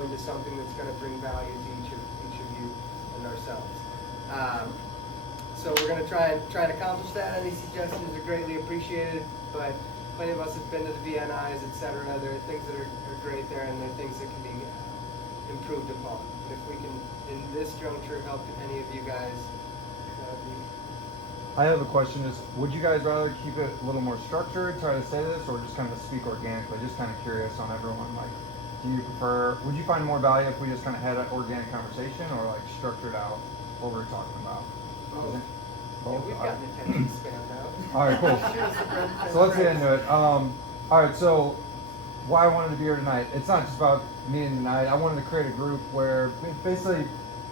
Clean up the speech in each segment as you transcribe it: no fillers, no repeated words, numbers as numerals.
grow into something that's going to bring value to each of you and ourselves. So we're going to try and accomplish that. Any suggestions are greatly appreciated, but plenty of us have been to the VNIs, etc. There are things that are great there, and there are things that can be improved upon. If we can, in this juncture, help any of you guys, that would be. I have a question, is would you guys rather keep it a little more structured, try to say this, or just kind of speak organically? Just kind of curious on everyone, like, do you prefer, would you find more value if we just kind of had an organic conversation, or like structured out what we're talking about? Both. Both? Yeah, we've got an attention span now. All right, cool. So let's get into it. All right, so why I wanted to be here tonight, it's not just about meeting tonight. I wanted to create a group where basically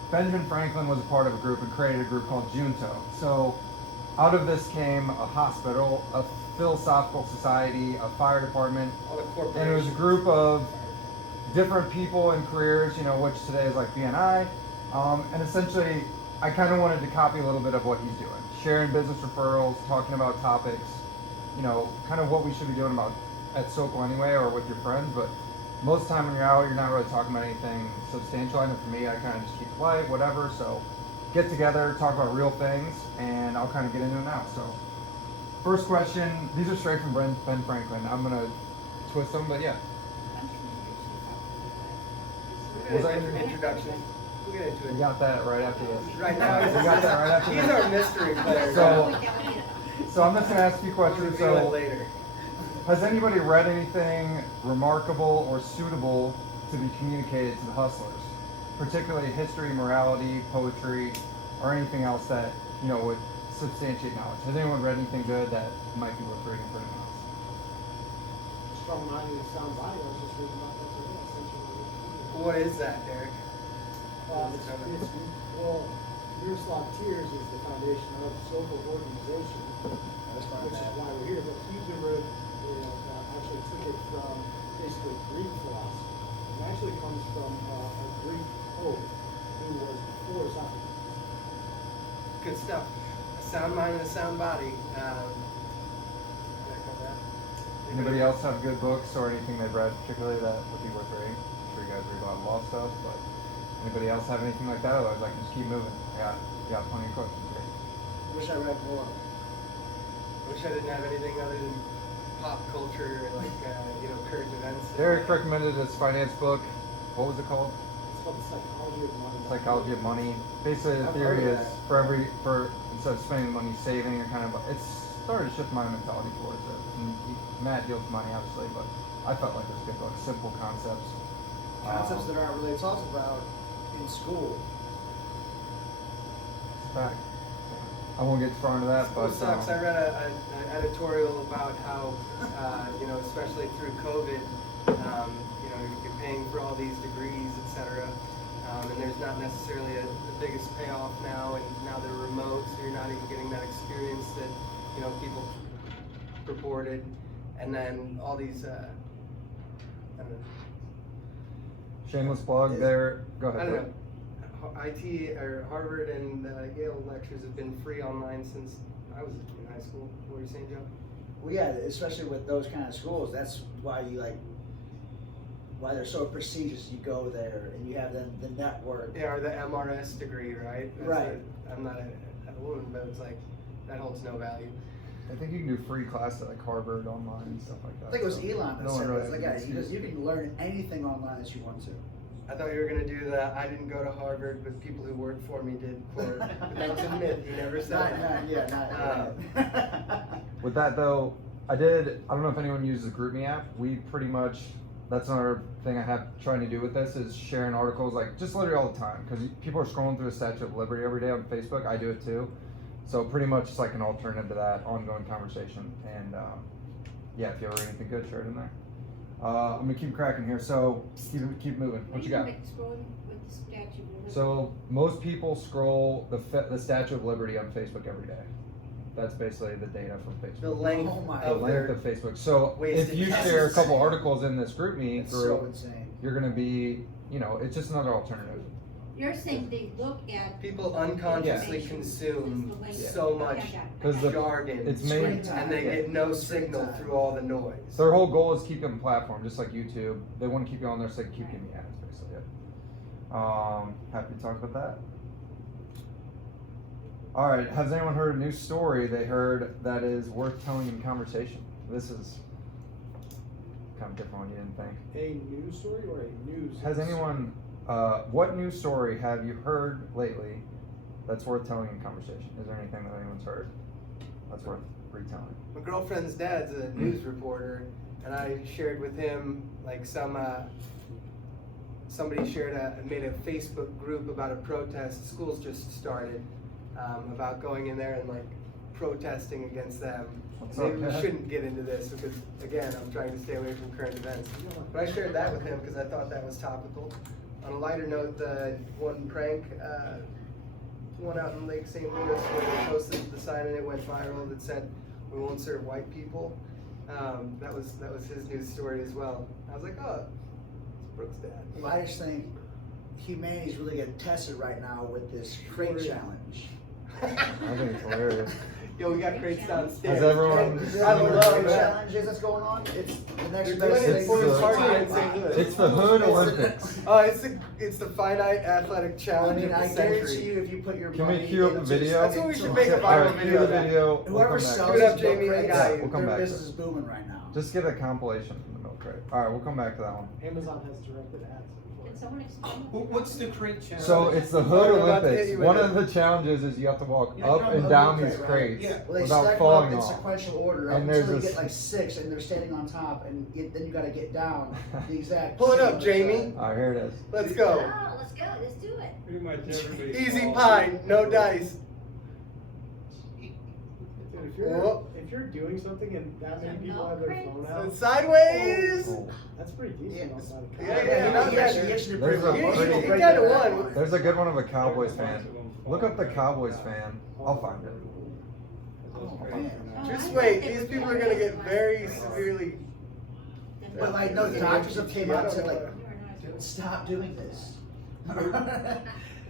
Benjamin Franklin was a part of a group and created a group called Junto. So out of this came a hospital, a philosophical society, a fire department, and it was a group of different people and careers, you know, which today is like BNI. And essentially, I kind of wanted to copy a little bit of what he's doing, sharing business referrals, talking about topics, you know, kind of what we should be doing about at Sokol anyway, or with your friends. But most of the time when you're out, you're not really talking about anything substantial. I know for me, I kind of just keep it light, whatever. So get together, talk about real things, and I'll kind of get into it now. So first question, these are straight from Ben Franklin. I'm going to twist them, but yeah. Was that your introduction? We'll get into it. We got that right after this. Right now, We got that right after he's this. our mystery player. So I'm just going to ask you questions. So later. has anybody read anything remarkable or suitable to be communicated to the hustlers? Particularly history, morality, poetry, or anything else that, you know, would substantiate knowledge. Has anyone read anything good that might be worth reading for anyone else? Strong mind and sound body. I was just reading about that today. Essentially. What is that, Derek? Well, Miroslav Tears is the foundation of the Sokol organization, which is why we're here. But he actually took it from basically Greek philosophy. It actually comes from a Greek poet who was before Socrates. Good stuff. A sound mind and a sound body. Anybody else have good books or anything they've read particularly that would be worth reading? I'm sure you guys read a lot of law stuff, but anybody else have anything like that? Otherwise, I can just keep moving. I got plenty of questions here. I wish I read more. I wish I didn't have anything other than pop culture, like current events. Derek recommended this finance book. What was it called? It's called The Psychology of Money. Psychology of Money. Basically, the I've theory heard of is that. instead of spending money, saving, or kind of, it's started to shift my mentality towards it. And Matt deals with money, obviously, but I felt like it was a good book. Simple concepts. Concepts that aren't really talked about in school. Fact. I won't get far into that, but sucks. I read an editorial about how, especially through COVID, you're paying for all these degrees, etc. And there's not necessarily the biggest payoff now, and now they're remote, so you're not even getting that experience that people purported. And then all these, I don't know. Shameless plug there. Go ahead. I don't know. IT or Harvard and Yale lectures have been free online since I was in high school. What were you saying, Joe? Well, yeah, especially with those kind of schools, that's why why they're so prestigious. You go there and you have the network. Yeah, or the MRS degree, right? Right. I'm not a woman, but it's like that holds no value. I think you can do free classes at like Harvard online and stuff like that. I think it was Elon that said really that. Like, guys, you can learn anything online that you want to. I thought you were going to do the I didn't go to Harvard, but people who worked for me did. But that was a myth. You never said that. With that though, I don't know if anyone uses the GroupMe app. We pretty much, that's another thing I have trying to do with this is sharing articles like just literally all the time. Because people are scrolling through the Statue of Liberty every day on Facebook. I do it too. So pretty much it's like an alternative to that ongoing conversation. And yeah, if you ever read anything good, share it in there. I'm gonna keep cracking here. So keep moving. What you got? Scrolling with the Statue of Liberty. So most people scroll the Statue of Liberty on Facebook every day. That's basically the data from Facebook. The length of Facebook. So if you share a couple articles in this GroupMe group, so insane. you're gonna be, it's just another alternative. You're saying they look at. People unconsciously information. consume Yeah. so much Okay, I got it. Because the- jargon, it's Screen made. time. and they get no signal time. through all the noise. Their whole goal is keep you on the platform, just like YouTube. They want to keep you on there so they can keep giving you ads, basically. Yeah. Happy to talk about that. All right. Has anyone heard a new story they heard that is worth telling in conversation? This is kind of different one you didn't think. A news story or a news? Has anyone? What news story have you heard lately that's worth telling in conversation? Is there anything that anyone's heard that's worth retelling? My girlfriend's dad's a news reporter, and I shared with him like somebody made a Facebook group about a protest schools just started, about going in there and like protesting against them. What's Maybe up, we Dad? shouldn't get into this because again, I'm trying to stay away from current events. But I shared that with him because I thought that was topical. On a lighter note, the one prank, one out in Lake St. Louis where they posted the sign and it went viral that said, "We won't serve white people." That was his news story as well. I was like, oh, it's Brooks' dad. Well, I just think humanity's really getting tested right now with this crate challenge. I think it's hilarious. Yo, we got crates downstairs. Has everyone- I love crate that. challenges that's going on. It's the next They're best doing it thing for the the party in St. Louis. It's the Hood Olympics. Oh, it's the finite athletic I challenge mean, of I the guarantee century. you, if you put your Can we money cue up the into- video? That's what we should make a All viral right, cue video the of that. video. We'll Whoever come back. sells Give it up, these Jamie, I crates, got you. We'll come their back to business it. is booming right now. Just get a compilation from the milk crate. All right, we'll come back to that one. Amazon has directed ads. Can someone explain? What's the crate challenge? So it's the Hood We're about to hit Olympics. you with One it. of the challenges is you have to walk Yeah, up you know, and a down milk these crate, right? crates Yeah. Well, they without stack them up falling in off. sequential order And until there's you this- get like 6, and they're standing on top, and then you got to get down the exact. Pull it up, same Jamie. All right, here it is. Let's go. Oh, let's go, let's do it. Pretty much everybody. Easy falls pie, no into- dice. Dude, Whoa. if you're doing something and that many people have their phone out, Sideways. Oh. that's pretty decent. Yeah. outside of Yeah, college. yeah, not you bad. actually did There's pretty a well. pretty- Most people you break kinda that won. down. There's a good one of a Cowboys fan. Look up the Cowboys fan. I'll find it. Those Oh, crates man. are not- Just wait, these people are gonna get very severely. But like, no, the doctors have came out and said like, You are not- stop doing this.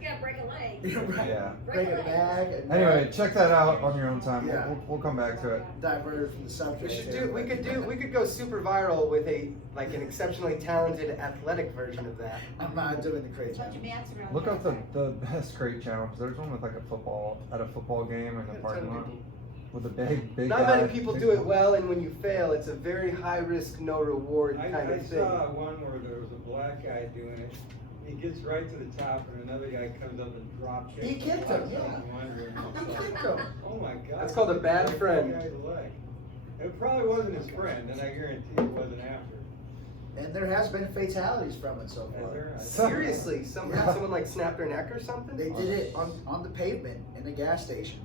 You gotta break a leg. You're right. Yeah. Break a bag. And Anyway, check that out on your own time. Yeah. We'll come back to it. Diverted from the subject. here. We could go super viral with an exceptionally talented athletic version of that. I'm not doing the crazy. Bunch of mats around. Look up the best crate challenge. There's one with like a football game in the parking lot with a big Not guy. many people do it well, and when you fail, it's a very high risk, no reward I kind of thing. saw one where there was a black guy doing it. He gets right to the top, and another guy comes up and drop kicks. He kicked him, him, yeah. He kicked him. Oh my God. That's called a bad Broke friend. that guy's leg. It probably wasn't his friend, and I guarantee it wasn't after. And there has been fatalities from it so Is far. there? Seriously, Yeah. someone like snapped their neck or something? They did it on the pavement in the gas station.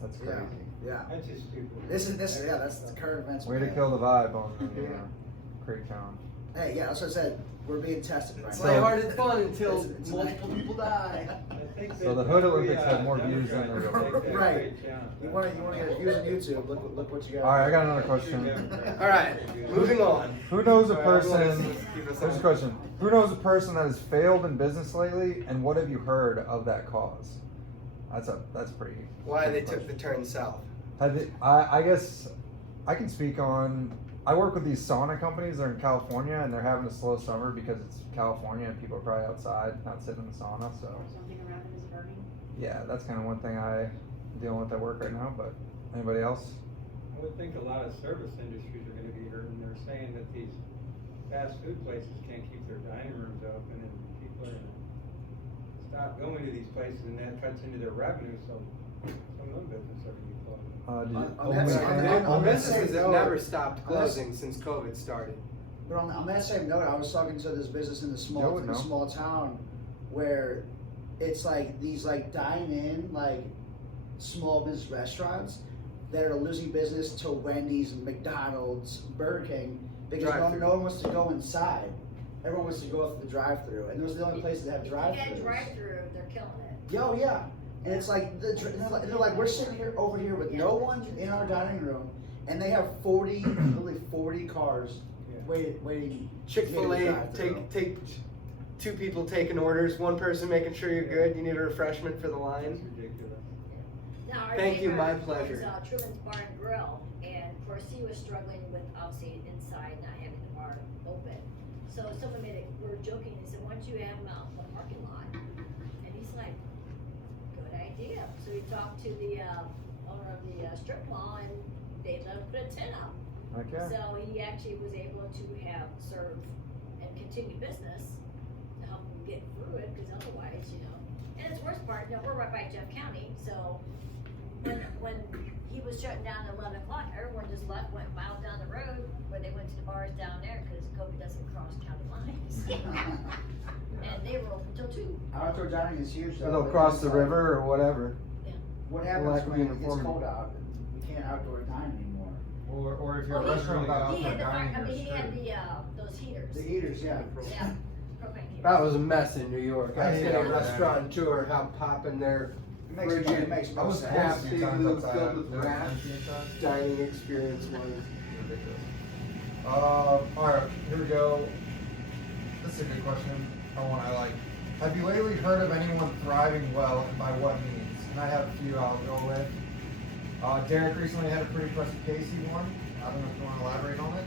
That's Yeah, crazy. yeah. That's just stupid. That's the current events. Way to man. kill the vibe on the crate challenge. Hey, yeah, that's what I said. We're being tested right It's now. lighthearted fun until It's multiple people die. I think So that the Hood every, Olympics had more views than Democrat the- should take that Right. crate challenge. You want to get views on YouTube? Look what you got. All right, I got another question. All right, moving on. Who knows a Sorry, I don't wanna person? keep us Here's a on. question. Who knows a person that has failed in business lately, and what have you heard of that cause? That's pretty. Why they question. took the turn south. I guess I can speak on. I work with these sauna companies. They're in California, and they're having a slow summer because it's California and people are probably outside, not sitting in the sauna. So Something around them is burning. yeah, that's kind of one thing I dealing with at work right now. But anybody else? I would think a lot of service industries are gonna be hurting. They're saying that these fast food places can't keep their dining rooms open, and people are gonna stop going to these places, and that cuts into their revenue, so some of them businesses are gonna be closing. On that side- And on that businesses same have note- never stopped on that- closing since COVID started. But on that same note, I was talking to this business in the Joe would know. small town where it's like these like dine-in like small business restaurants that are losing business to Wendy's, McDonald's, Burger King because Drive-thru. no one wants to go inside. Everyone wants to go through the drive-through, and those are the only places that have If you get drive-thrus. drive-through, they're killing it. Yo, yeah. And it's like, and they're like, we're sitting here over here with no one in our dining room, and they have 40 cars Yeah. waiting. Chick-fil-A, near the drive-thru. take 2 people taking orders, 1 person making sure you're good. You need a refreshment for the It's line. ridiculous. Now, our Thank you, neighbor my owns, pleasure. Truman's Bar and Grill, and of course, he was struggling with obviously inside not having the bar open. So someone we were joking, and said, why don't you have him out in the parking lot? And he's like, good idea. So he talked to the, owner of the strip mall, and they let him put a tent up. Okay. So he actually was able to serve and continue business to help him get through it, because otherwise, and it's worst part, we're right by Jeff County, so when he was shutting down at 11 o'clock, everyone just left, went miles down the road, where they went to the bars down there, because COVID doesn't cross county lines. And they were open till 2. Outdoor dining is huge though. Or they'll cross the river or whatever. What Lack happens of when it gets uniformity. cold out? We can't outdoor dine anymore. Or if you're Oh, a restaurant without he outdoor had the dining, fire, you're he had screwed. those heaters. The heaters, yeah. Yeah, propane heaters. That was a mess in New York. I I was hate in a outdoor restaurant tour, how popping their It makes I no was sense. half close a few big times lube outside. filled with It was trash. empty inside. dining experience was. Ridiculous. Alright, here we go. This is a good question. One I like. Have you lately heard of anyone thriving well, and by what means? And I have a few I'll go with. Derek recently had a pretty impressive case he won. I don't know if you want to elaborate on it.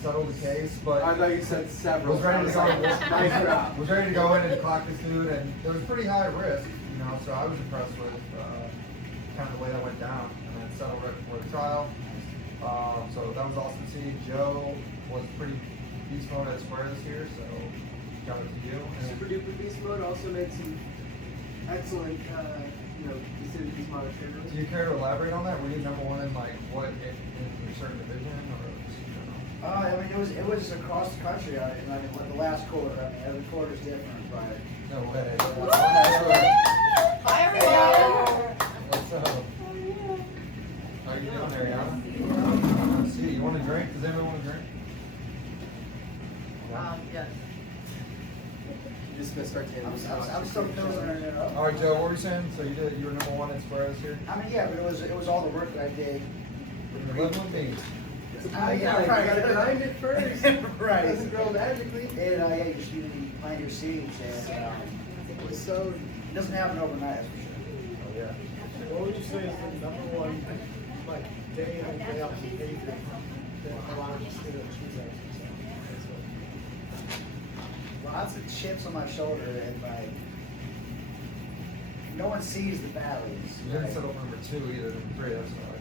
Settle the case, but I thought you said several. was ready to go. Mic drop. Was ready to go in and clock this dude, and it was pretty high risk, So I was impressed with kind of the way that went down, and then settled right before the trial. So that was awesome to see. Joe was pretty beast mode at Square this year, so shout out to you. Super Duper Beast Mode also made some excellent, considered Beast Mode Do triggers. you care to elaborate on that? Were you number one in what in a certain division, or just, I mean, it was across the country. The last quarter. I mean, every quarter is different, but. no way? Hi, everyone. What's up? How you doing, Ariana? Let's see. You want a drink? Does anyone want a drink? Yes. You just missed our canvas. I'm still filling it up. All right, Joe. What were you saying? So you were number one in Square this year. I mean, yeah, but it was all the work that I did. You're living with me. Yeah, right. You gotta grind it first. Right. It doesn't grow magically. And yeah, you just need to plant your seeds, and It was so. it doesn't happen overnight, that's for sure. Oh yeah. What would you say is the number one, day in, day out behavior that allows you to achieve that success? Lots of chips on my shoulder, and no one sees the valleys. You didn't right? settle for number 2 either than 3. That's what I like.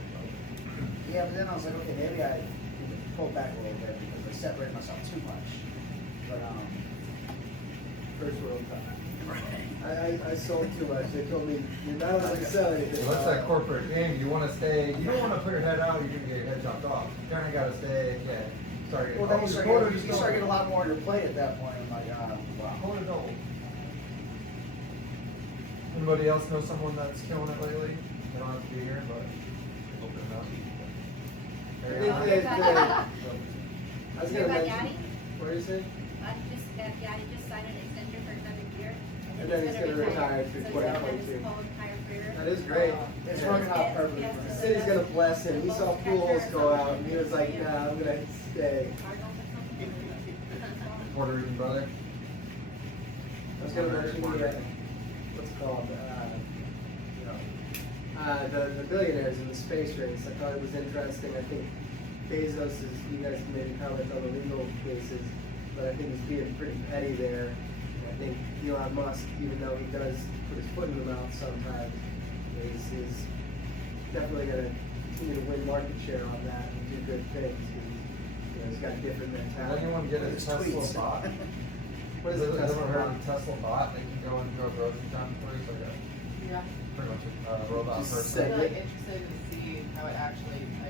Yeah, but then I was like, okay, maybe I need to pull back a little bit because I separated myself too much. But First world time. I sold too much. They told me you're not allowed to sell anything. So that's that corporate game. You want to stay. You don't want to put your head out. You're gonna get your head chopped off. You kind of got to stay. Yeah. Sorry. well, then you start getting a lot more on your plate at that point. I'm like, wow. Hold it on. Anybody else know someone that's killing it lately? They don't have to be here, but open it up. I think that, I was gonna mention. What did you say? Daddy just signed an extension for another year. And then he's gonna retire through So he's gonna have 2022. his whole entire career. That is great. It's working out perfectly Yes, for The yes. him. city's gonna bless him. He saw pools go out and he was like, nah, I'm gonna stay. Puerto Rican brother. I was gonna mention the, what's it called, the billionaires in the space race. I thought it was interesting. I think Bezos is, you guys can maybe comment on the legal cases, but I think he's being pretty petty there. And I think Elon Musk, even though he does put his foot in the mouth sometimes, is definitely gonna continue to win market share on that and do good things. 'Cause he's got a different Did mentality. anyone get a His Tesla tweets. bot? What is it? Has Tesla anyone heard bot? of the Tesla bot? They can go and go grocery time for you. It's like Yeah. pretty much a robot Just person. say- I'm really interested to see how it actually, you can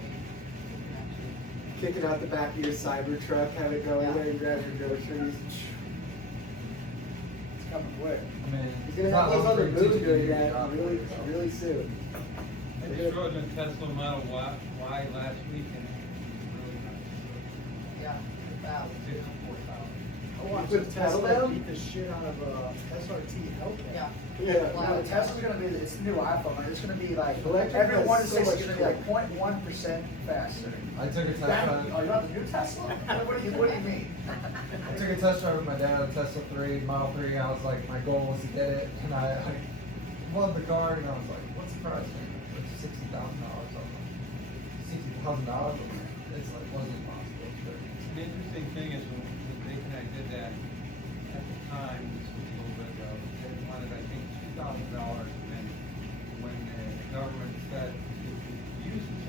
actually. Kick it out the back of your Cybertruck, have it go in Yeah. there and grab your groceries. It's coming quick. I mean, He's gonna it's have not those long other for moves teaching doing you to that drop really, it, so. really soon. I just rode a Tesla Model Y last week and it's really nice. Yeah, wow. 54,000. Oh, wow. watch With pedal Tesla down? beat the shit out of SRT Hellcat. Yeah. Yeah. No, Tesla's gonna be, it's the new iPhone, and it's gonna be like, Electric every has 1 to so 6 is much gonna be like 0.1% faster. I took a test That, drive. oh, you want the new Tesla? What do you mean? I took a test drive with my dad on a Tesla 3, Model 3. I was like, my goal was to get it, and I loved the car, and I was like, what's the price? It's $60,000. I was like, $60,000? It's like, wasn't possible. The interesting thing is when Nick and I did that at the time, this was a little bit ago, they wanted, I think, $2,000, and then when the government said if you use the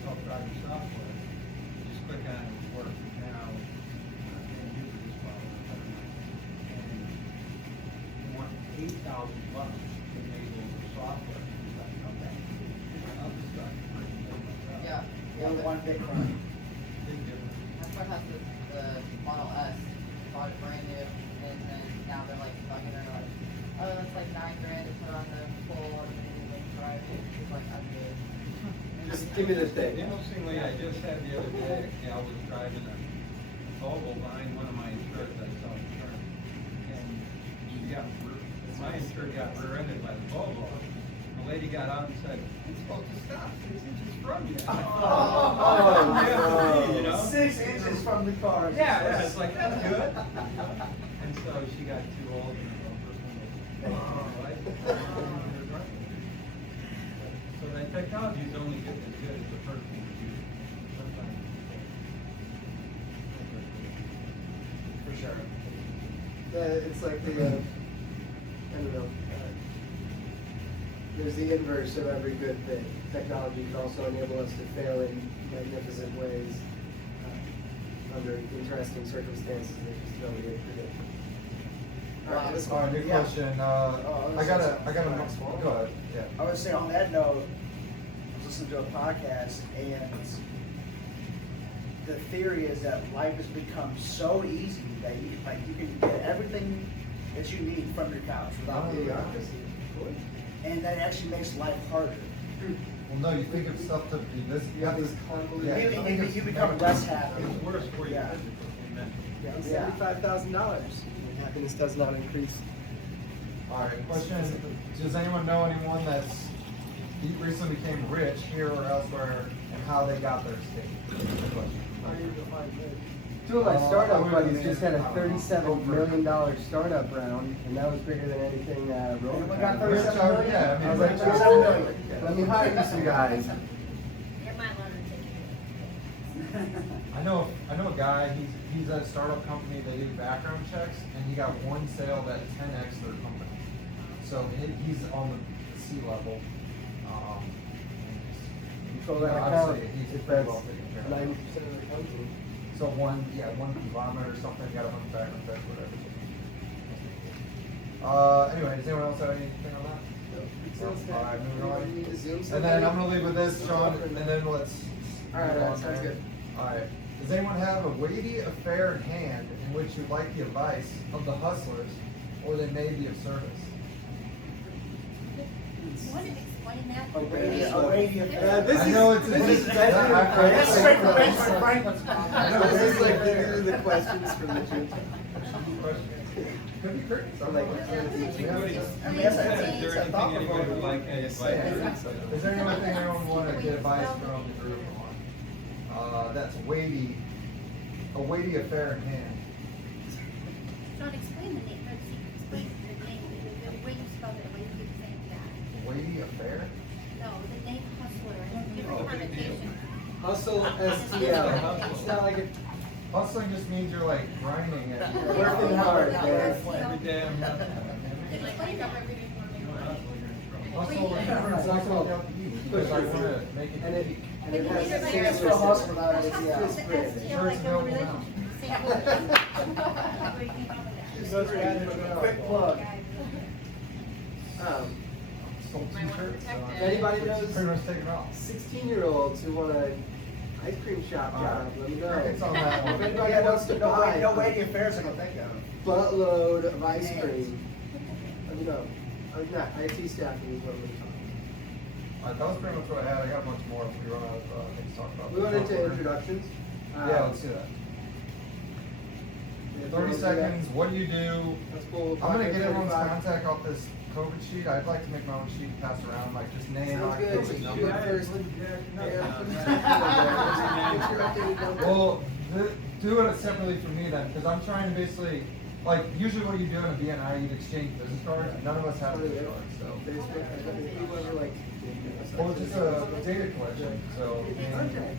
self-driving software, you just click on it, it would work. Now, and use it as well, and you want $8,000 to enable the software. It's like, okay, I'll just start. Yeah. Only one Bitcoin. Big difference. My friend has the Model S, bought it brand new, and then now they're like bugging her like, oh, it's like $9,000 to put on the full automated like drive it. She's like, I'm good. Just give me the thing. Interestingly, I just had the other day, a gal was driving a Volvo behind one of my insureds, I saw insurance. And she got, my insured got rear-ended by the Volvo. The lady got out and said, it's supposed to stop 6 inches from you. Oh, You know? 6 inches from the car. Yeah, it's like, that's good. And so she got too old and her So that technology is only getting as good as the person who uses it. Sometimes. For sure. It's like the, I don't know. There's the inverse of every good thing. Technology can also enable us to fail in magnificent ways under interesting circumstances that just nobody would predict. All right, this All right, one. new Yeah. question. Oh, I got this a, is small. go ahead. Yeah. I would say on that note, I was listening to a podcast, and the theory is that life has become so easy that you can get everything that you need from your couch without leaving your house. And that actually makes life harder. Well, no, you think of stuff to be this. You have these convoluted. Yeah, You- I think you it's become negative. less happy. It's worse for you Yeah. physically and mentally. Yeah, $75,000. Happiness does not increase. All right, question. Does anyone know anyone that's recently became rich here or elsewhere and how they got their state? Good question. Two of my startup I buddies would just had a imagine, $37 million startup round, and that was bigger than anything Roman Anyone got had. 37 million? Yeah, I I was mean, like, rich- $37 let me hire you some guys. You're my loan ticket. I know a guy. He's at a startup company. They do background checks, and he got one sale that 10x their company. So he's on the C level. Control that account, Obviously, he's if pretty that's well taken care of. 90% of the company. So one conglomerate or something, got a bunch of background checks, whatever. Anyway, does anyone else have anything on that? All right, moving on. Need to zoom And something? then I'm gonna leave with this, Sean, and then let's. All right, move on sounds there. good. All right. Does anyone have a weighty affair in hand in which you'd like the advice of the hustlers, or they may be of service? You want to explain that? A weighty affair. This I is- know it's this is That's straight from Benjamin Franklin's I know, This is like this literally the questions from the church. Could be crickets. I'm Like, like, Anybody- I mean, that's a- Is there anything anybody would like any advice? is there anything anyone want to get advice from the group on? That's weighty, a weighty affair in hand. John, explain the name, explain the name, the way you spelled it, the way you keep saying that. Weighty affair? No, the name hustler, has a different Oh, big deal. connotation. Hustle STL. It's not like a Hustling just means you're like grinding at it. working hard, man. Every day I'm. Explain that. Hustle is hustle without the E, because I want to make it And it- unique. and it has It's a It's standard for hustle system. without it, yeah. Sure, it's available now. Quick plug. Sold t-shirts. Anybody knows Pretty much taken off. 16-year-olds who want an ice cream shop job? Let me know. Crickets on that one. If anybody wants to buy No weighty affairs I can think of. buttload of ice cream, let me know. Not IT staffing is what we're talking. Alright, that was pretty much what I had. I got a bunch more if we run out of things to talk about. We went into introductions. Yeah, let's do that. We 30 seconds. What do you do? That's cool. I'm gonna get everyone's 45. contact off this COVID sheet. I'd like to make my own sheet, pass around, like just name, Sounds good. occupation, Shoot number. first. Well, do it separately from me then, because I'm trying to basically, like, usually what you do in a BNI, you'd exchange business cards. None of us have business cards, so. Facebook, people ever like. Well, it's just a data collection, so. Okay.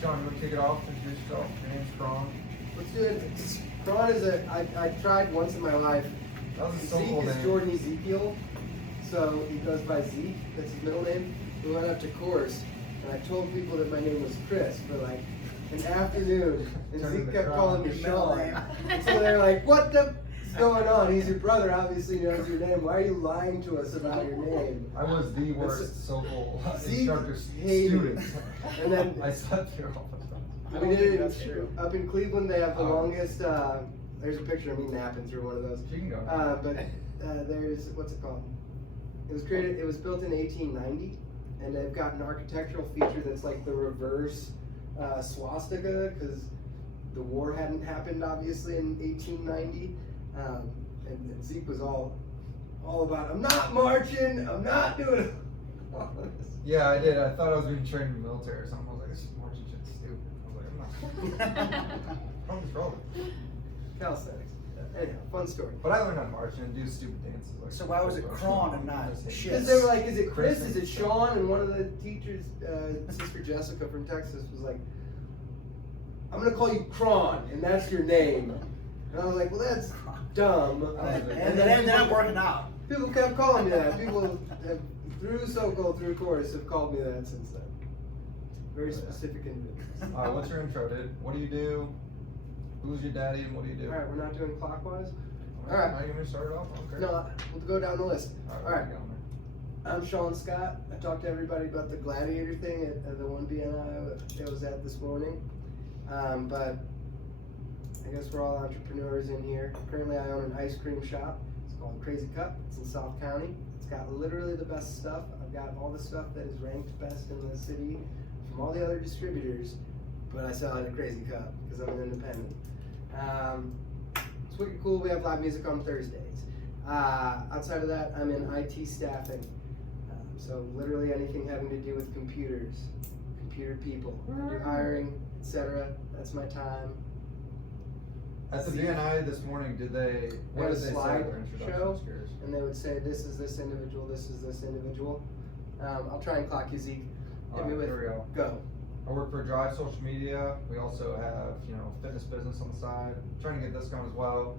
Sean, you want to kick it off? Introduce yourself. Your name's Cron. Let's do it. Cron is I tried once in my life. That was a Zeke so cool is name. Jordan Ezekiel, so he goes by Zeke. That's his middle name. We went up to course, and I told people that my name was Chris for like an afternoon, and Turning Zeke the kept crowd. calling me Your middle Sean. name. So they're like, "What the is going on? He's your brother. Obviously knows your name. Why are you lying to us about your name?" I was the worst social Zeke instructor hated student. it. And then I sat there all the time. we did it up in Cleveland. They have the Oh. longest. There's a picture of me napping through one of those. You can go. But there's what's it called? It was created. It was built in 1890, and they've got an architectural feature that's like the reverse swastika because the war hadn't happened obviously in 1890, and Zeke was all about. I'm not marching. I'm not doing. all this." Yeah, I did. I thought I was being trained in the military or something. I was like, this marching shit's stupid. I was like, I'm not. I'm just rolling. Calisthenics. Anyhow, fun story. But I learned how to march and do stupid dances. Like So why was it Cron and not Because Shits? they were like, is it Chris? Is it Sean? And one of the teachers, Sister Jessica from Texas, was like, I'm gonna call you Cron, and that's your name. And I was like, well, that's dumb. And it ended up working out. People kept calling me that. People have, through Sokol, through Chorus, have called me that since then. Very specific individuals. What's your intro, dude? What do you do? Who's your daddy and what do you do? All right, we're not doing clockwise. All right. How are you going to start it off? Okay. No, we'll go down the list. All All right. get on there. I'm Sean Scott. I talked to everybody about the gladiator thing at the one BNI I was at this morning. But I guess we're all entrepreneurs in here. Currently I own an ice cream shop. It's called Crazy Cup. It's in South County. It's got literally the best stuff. I've got all the stuff that is ranked best in the city from all the other distributors, but I sell it at Crazy Cup because I'm an independent. It's wicked cool. We have live music on Thursdays. Outside of that, I'm in IT staffing. So literally anything having to do with computers, computer people, hiring, etc. That's my time. At the BNI this morning, what had did a they say at slide their introduction? show, I'm curious. and they would say, this is this individual, this is this individual. I'll try and clock you, Zeke. Hit me Alright, with, here we go. go. I work for Drive Social Media. We also have, fitness business on the side. I'm trying to get this going as well.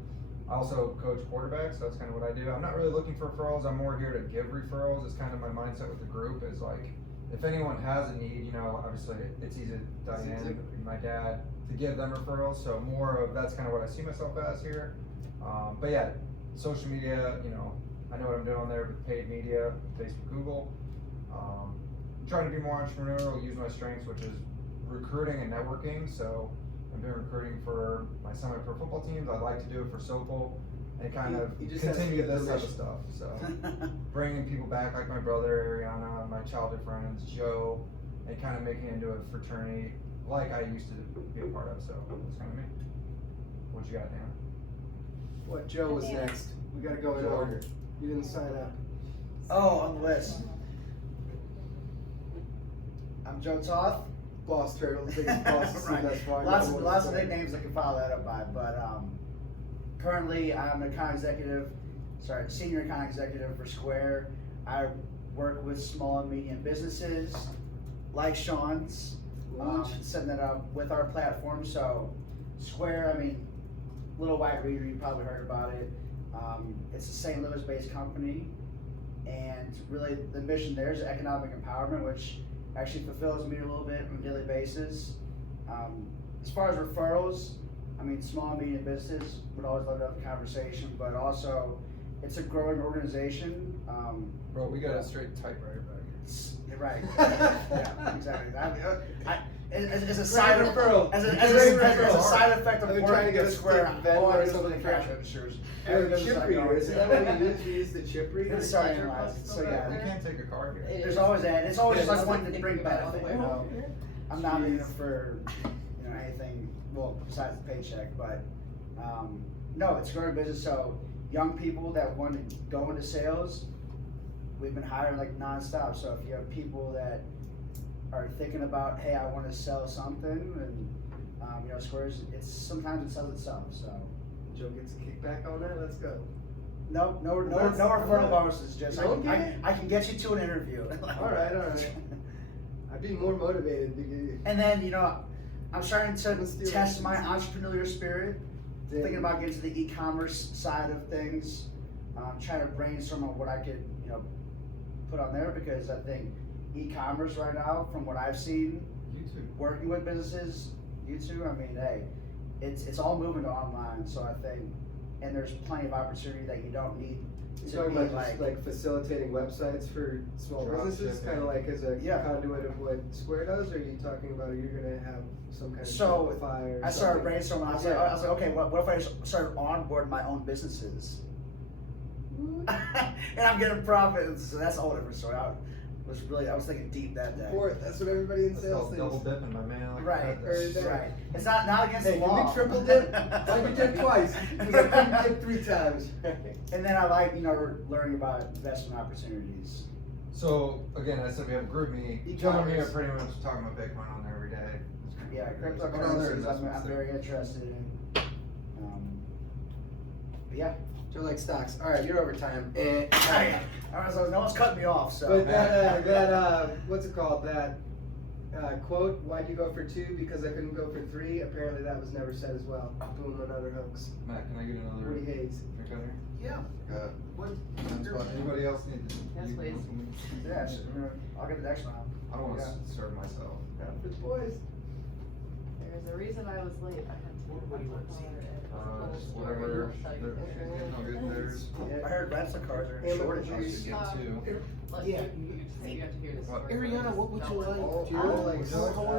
I also coach quarterbacks, so that's kind of what I do. I'm not really looking for referrals. I'm more here to give referrals. It's kind of my mindset with the group is like, if anyone has a need, obviously it's easy to Diane and my dad to give them referrals. So more of that's kind of what I see myself as here. But yeah, social media, I know what I'm doing on there with paid media, Facebook, Google. I'm trying to be more entrepreneurial, use my strengths, which is recruiting and networking. So I've been recruiting for my semi-pro football teams. I'd like to do it for Sokol and kind of You just have to continue get this type of permission. stuff. So bringing people back like my brother, Ariana, my childhood friends, Joe, and kind of making it into a fraternity like I used to be a part of. So that's kind of me. What you got, Dan? What, Joe was next. We gotta go in Joe. order. You didn't sign up. Oh, on the list. I'm Joe Toth. Boss Turtle, the biggest boss we've seen Right. thus far. Lots Number one of star. nicknames I can follow that up by, but currently I'm an senior account executive for Square. I work with small and medium businesses like Sean's, setting that up with our platform. So Square, Little White Reader, you probably heard about it. It's a St. Louis-based company, and really the mission there is economic empowerment, which actually fulfills me a little bit on a daily basis. As far as referrals, small and medium business would always love to have a conversation, but also it's a growing organization. Bro, we got a straight typewriter back here. You're right. Yeah, exactly. As a side referral. as a Referral. side effect of I've been trying to working get at us Square, to Venmo all I or do is something look at for- cash registers. Oh, the chip reader, isn't that what we use? We use the chip reader? It's starting to analyze it, so You yeah. can't take a card here. There's always that. It's always just like Yeah, wanting to bring think about benefit. it. I'm not in it for anything, well, besides the paycheck, but, no, it's a growing business, so young people that want to go into sales, we've been hiring like nonstop, so if you have people that are thinking about, hey, I want to sell something, and, Squares, sometimes it sells itself, so. Joe gets a kickback on that, let's go. No That's- referral bonuses, just, You don't get it? I can get you to an interview. Alright. I'd be more motivated to get. And then, I'm starting to Let's do test it. my entrepreneurial spirit, thinking about getting to the e-commerce side of things, trying to brainstorm on what I could, put on there, because I think e-commerce right now, from what I've seen, YouTube. working with businesses, YouTube, I mean, hey, it's all moving to online, so I think, and there's plenty of opportunity that you don't need You're to talking be about just like facilitating websites for small Drop businesses, shipping. kind of like as a Yeah. conduit of what Square does, or are you talking about you're gonna have some kind of So, Shopify or I started something? brainstorming. I was Yeah. like, okay, what if I just started onboarding my own businesses? And I'm getting profits. So that's a whole different story. I was thinking deep that day. That's what everybody in That's sales called double thinks. dipping, my man. Like Right, that. right. It's not against Hey, the can law. we triple dip? Why we dip twice? Because I couldn't dip 3 times. And then I like, learning about investment opportunities. So again, I said we have a group meeting. E-commerce. John and me are pretty much talking about Bitcoin on there every day. It's gonna be Yeah, great. cryptocurrencies, I'm Investments there. very interested in. But yeah. Joe likes stocks. Alright, you're over time. And, Alright, so no one's cutting me off, so. but what's it called? That quote, why'd you go for 2? Because I couldn't go for 3. Apparently that was never said as well. Boom, another hoax. Matt, can I get another Woody drink Hayes. out here? Yeah. Anybody else need to? Yes, you please. want something? Yeah, I'll get the next one. I don't want Yeah. to serve myself. For the boys. There's a reason I was late. I had to. What do you want to see? Just whatever. She's getting all good theirs. I heard rental cars are in Amateur shortage. I should get two. Yeah. You have to hear this What? story. Ariana, what would you like? All Do you like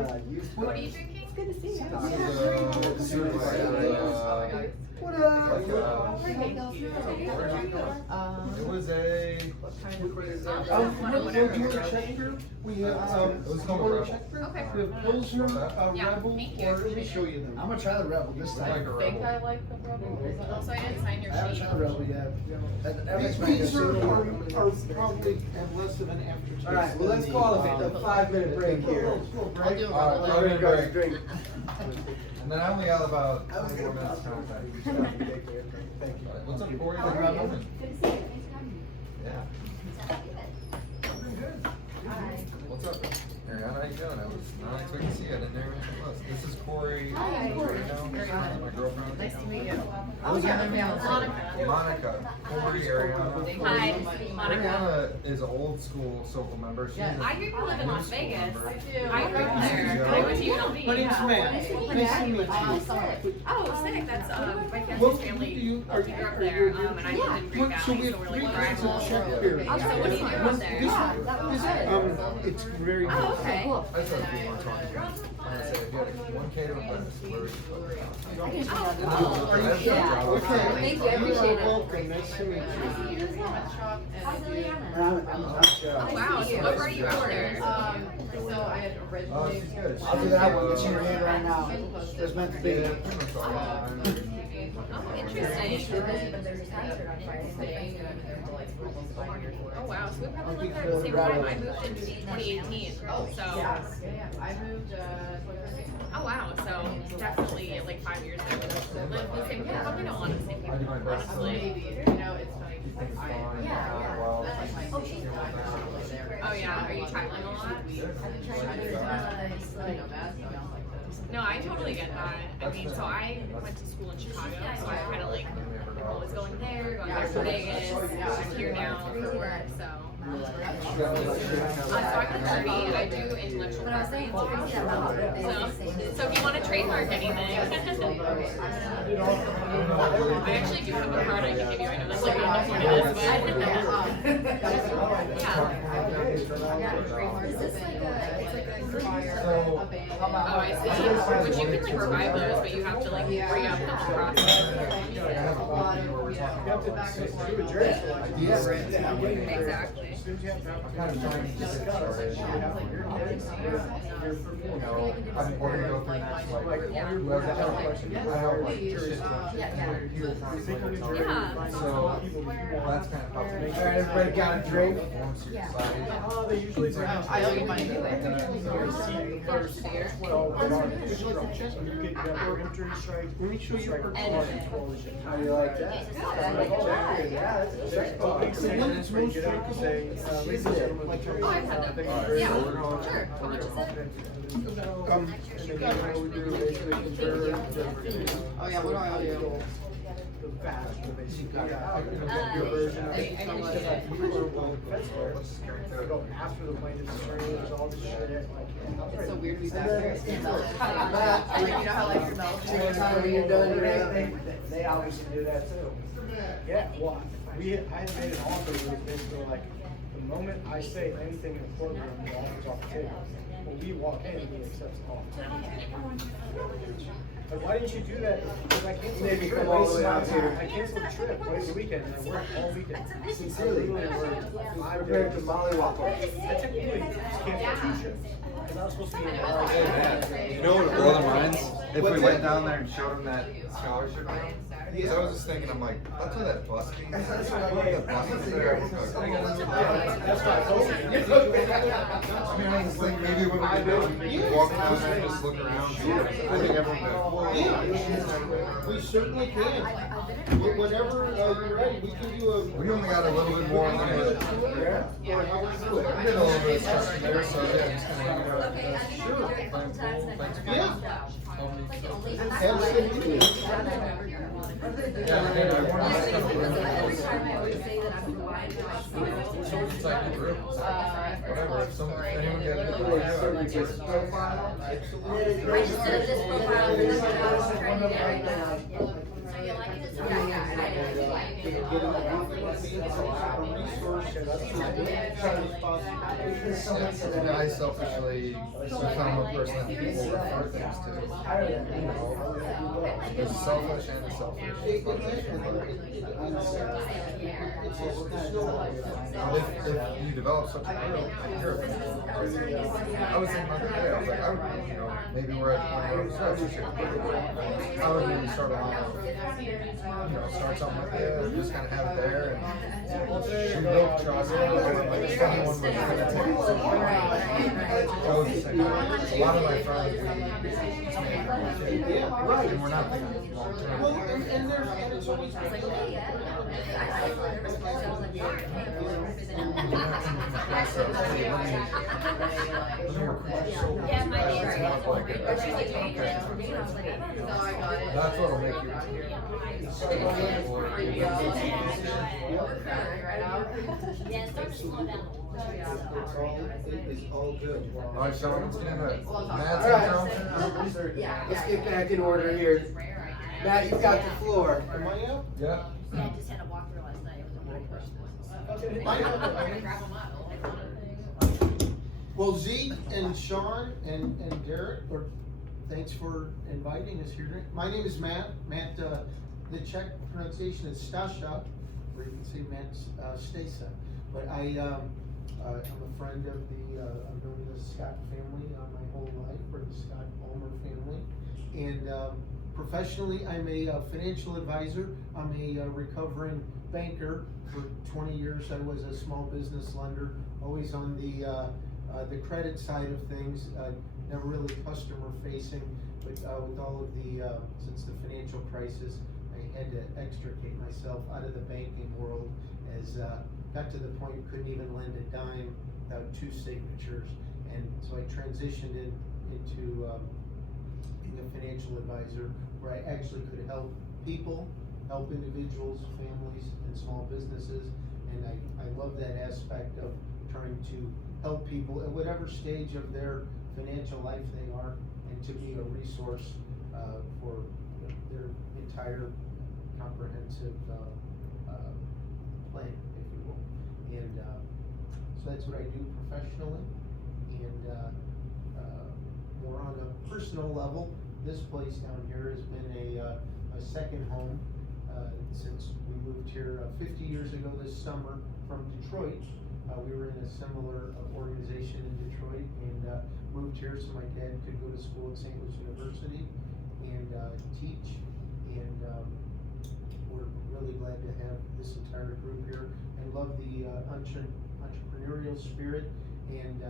like used What are you cars. drinking? It's good to see you. This is Oh my God. What like, up? it was a. What kind of crazy? Do you want to check through? We have, It was called a you wanna Rebel. check through? Okay. We have Pilsner, Yeah, Rebel, thank you. or let me show you them. I'm gonna try the Rebel this It's time. like a I think I Rebel. like the Rebel. Is that Also, I didn't sign your I haven't sheet. tried the Rebel yet. That makes me These good. are probably have less of an aftertaste. Alright, well let's than call the, it a 5-minute break here. I'll do a Alright, Rebel. I'll Everybody break. goes to drink. And then I only got about I was 24 gonna minutes pause. contact. Thank you. Alright, what's up, Corey? How are Good you? morning. Good to see you. Thanks for having me. Yeah. Hi. What's up? Ariana, how you doing? I was not expecting to see you. I didn't know who it was. This is Corey. Hi, Corey. Ariana, my girlfriend. Nice to meet you. What's your name? Monica. Monica. Corey, Ariana. Hi, Monica. Ariana is an old school Socal member. She's Yes. a I hear you live in new Las school Vegas. member. I grew up there. I went to UNLV. My name's Yeah. Matt. Nice to meet Nice to you. meet you. Oh, sick. That's my What family's family. do you, are He you, grew up are there, you? and I lived in Green What, so we Valley, have so we're 3 like kinds of rivals. check here. Oh, so what do you do up there? It's very. Oh, okay. That's what people are talking about. And I said, if you had a 1K to invest, where would you put it? I can show you. Oh, I have some Yeah. jobs. Okay. Thank you, I appreciate it. Welcome, nice to meet you. How's Liliana? I'm sure. Oh, wow. So what brought you out there? So I had Oh, originally. she's good. I'll do that one. Get you in your hand right now. It's meant to be. Yeah, pretty much all the time. Oh, interesting. But there's a concert on Friday. Staying and I've been there for like almost 5 years. Oh, wow. So we probably lived there at the same time. I moved in 2018. Oh, So. yeah. I moved, 2013. Oh, wow. So definitely like 5 years there. We lived the same. Yeah, probably know a lot of the same I do people. my best. Honestly. Maybe, you know, it's funny. You think it's I- fine? Yeah. Well, That's like my Oh, thing, she's so I'm not really there. Oh, yeah. Are you traveling a lot? I've been trying to do Like, no bad stuff like this. No, I totally get that. I mean, so I went to school in Chicago, so I kind of like always going there for Vegas, I'm here now for work, so. So I'm an attorney, I do intellectual But I was saying, property. well, yeah, well, So if you want to trademark anything. I actually do have a card I can give you right now. That's like, I don't know what it is, but. Is this like a, it's like a group? Oh, I see. Which you can like revive those, but you have to like re-up the process. Exactly. I'm going to go for next, like, whoever, I have like shit so that's kind of how. Alright, everybody got a drink? Oh, they usually bring out. I owe you money anyway. First, 12 instructions, and you get your entry strike. Let me show you your How do you like that? Yeah, that's a checkbox. It's most frequently, ladies and gentlemen, the Oh, I've had that. thank you Yeah, very much. sure. How much is it? And then you know what we do, basically compare the. Oh yeah, what do I owe you? The batch, basically, yeah, I can get your version of it. Go after the plaintiff's attorney, there's all this shit, like. It's so weird to be back there. Like, you know how like your mouth. When you're done, you're out. They obviously do that too. Yeah, well, I had made an offer that was basically like, the moment I say anything in the courtroom, the offer's off the table. When we walk in, he accepts the offer. Like, why didn't you do that? Because I canceled the Maybe trip. come all the way out here. I canceled the trip, wait, the weekend, and I worked all weekend. Sincerely. Prepare to mollywop. I technically just canceled 2 trips. Because I was supposed to be in You know what blows our minds? If we went down there and showed them that scholarship round? Because I was just thinking, I'm like, that's where that bus be. That bus is there. That's what I told you. I mean, I was like, maybe when we get down, we can walk down there and just look around. I think everyone would. We certainly can. Whenever you're ready, we can do a. We only got a little bit more on the way. Yeah. Or how we do it. I did a little bit of stuff there, so yeah, just kind of hang out. Okay, I think I've been there a couple times and I've Yeah. Absolutely. Yeah, I mean, I wanted to stuff every around. time I always say that I'm providing my It's like the group, whatever, if anyone gets it, Service profile. I just set up this profile for this one, I was trying to do it right now. So you like it? and I selfishly become a person that people refer things to. You know, there's a selfish and a selfish. If you develop such a group, I was thinking about that today, I was like, I would, you know, maybe we're at a point where I would maybe start something like that, just kind of have it there, and shoot up, trust, like, if someone was gonna take a lot of my friends, and we're not thinking long term. Well, and it's always. Yeah, my name's That's what'll make you. Yeah, start to slow down. It's all good. Alright, so let's get into it. Matt, Let's get back in order here. Matt, you've got the floor. Am I up? yeah. Yeah, I just had a walkthrough last night. It was a lot Well, Zeke and Sean and Derek, thanks for inviting us here. My name is Matt. Matt, the Czech pronunciation is Stasha, or you can say Matt Stasa. But I'm a friend of I've known the Scott family my whole life, or the Scott Ulmer family. And professionally, I'm a financial advisor. I'm a recovering banker. For 20 years, I was a small business lender, always on the credit side of things, never really customer facing, but with all of since the financial crisis, I had to extricate myself out of the banking world as got to the point couldn't even lend a dime without 2 signatures. And so I transitioned into being a financial advisor where I actually could help people, help individuals, families, and small businesses. And I love that aspect of trying to help people at whatever stage of their financial life they are, and to be a resource for their entire comprehensive, plan, if you will. And, so that's what I do professionally. And, more on a personal level, this place down here has been a second home, since we moved here 50 years ago this summer from Detroit. We were in a similar organization in Detroit and moved here so my dad could go to school at St. Louis University and teach. And we're really glad to have this entire group here and love the entrepreneurial spirit and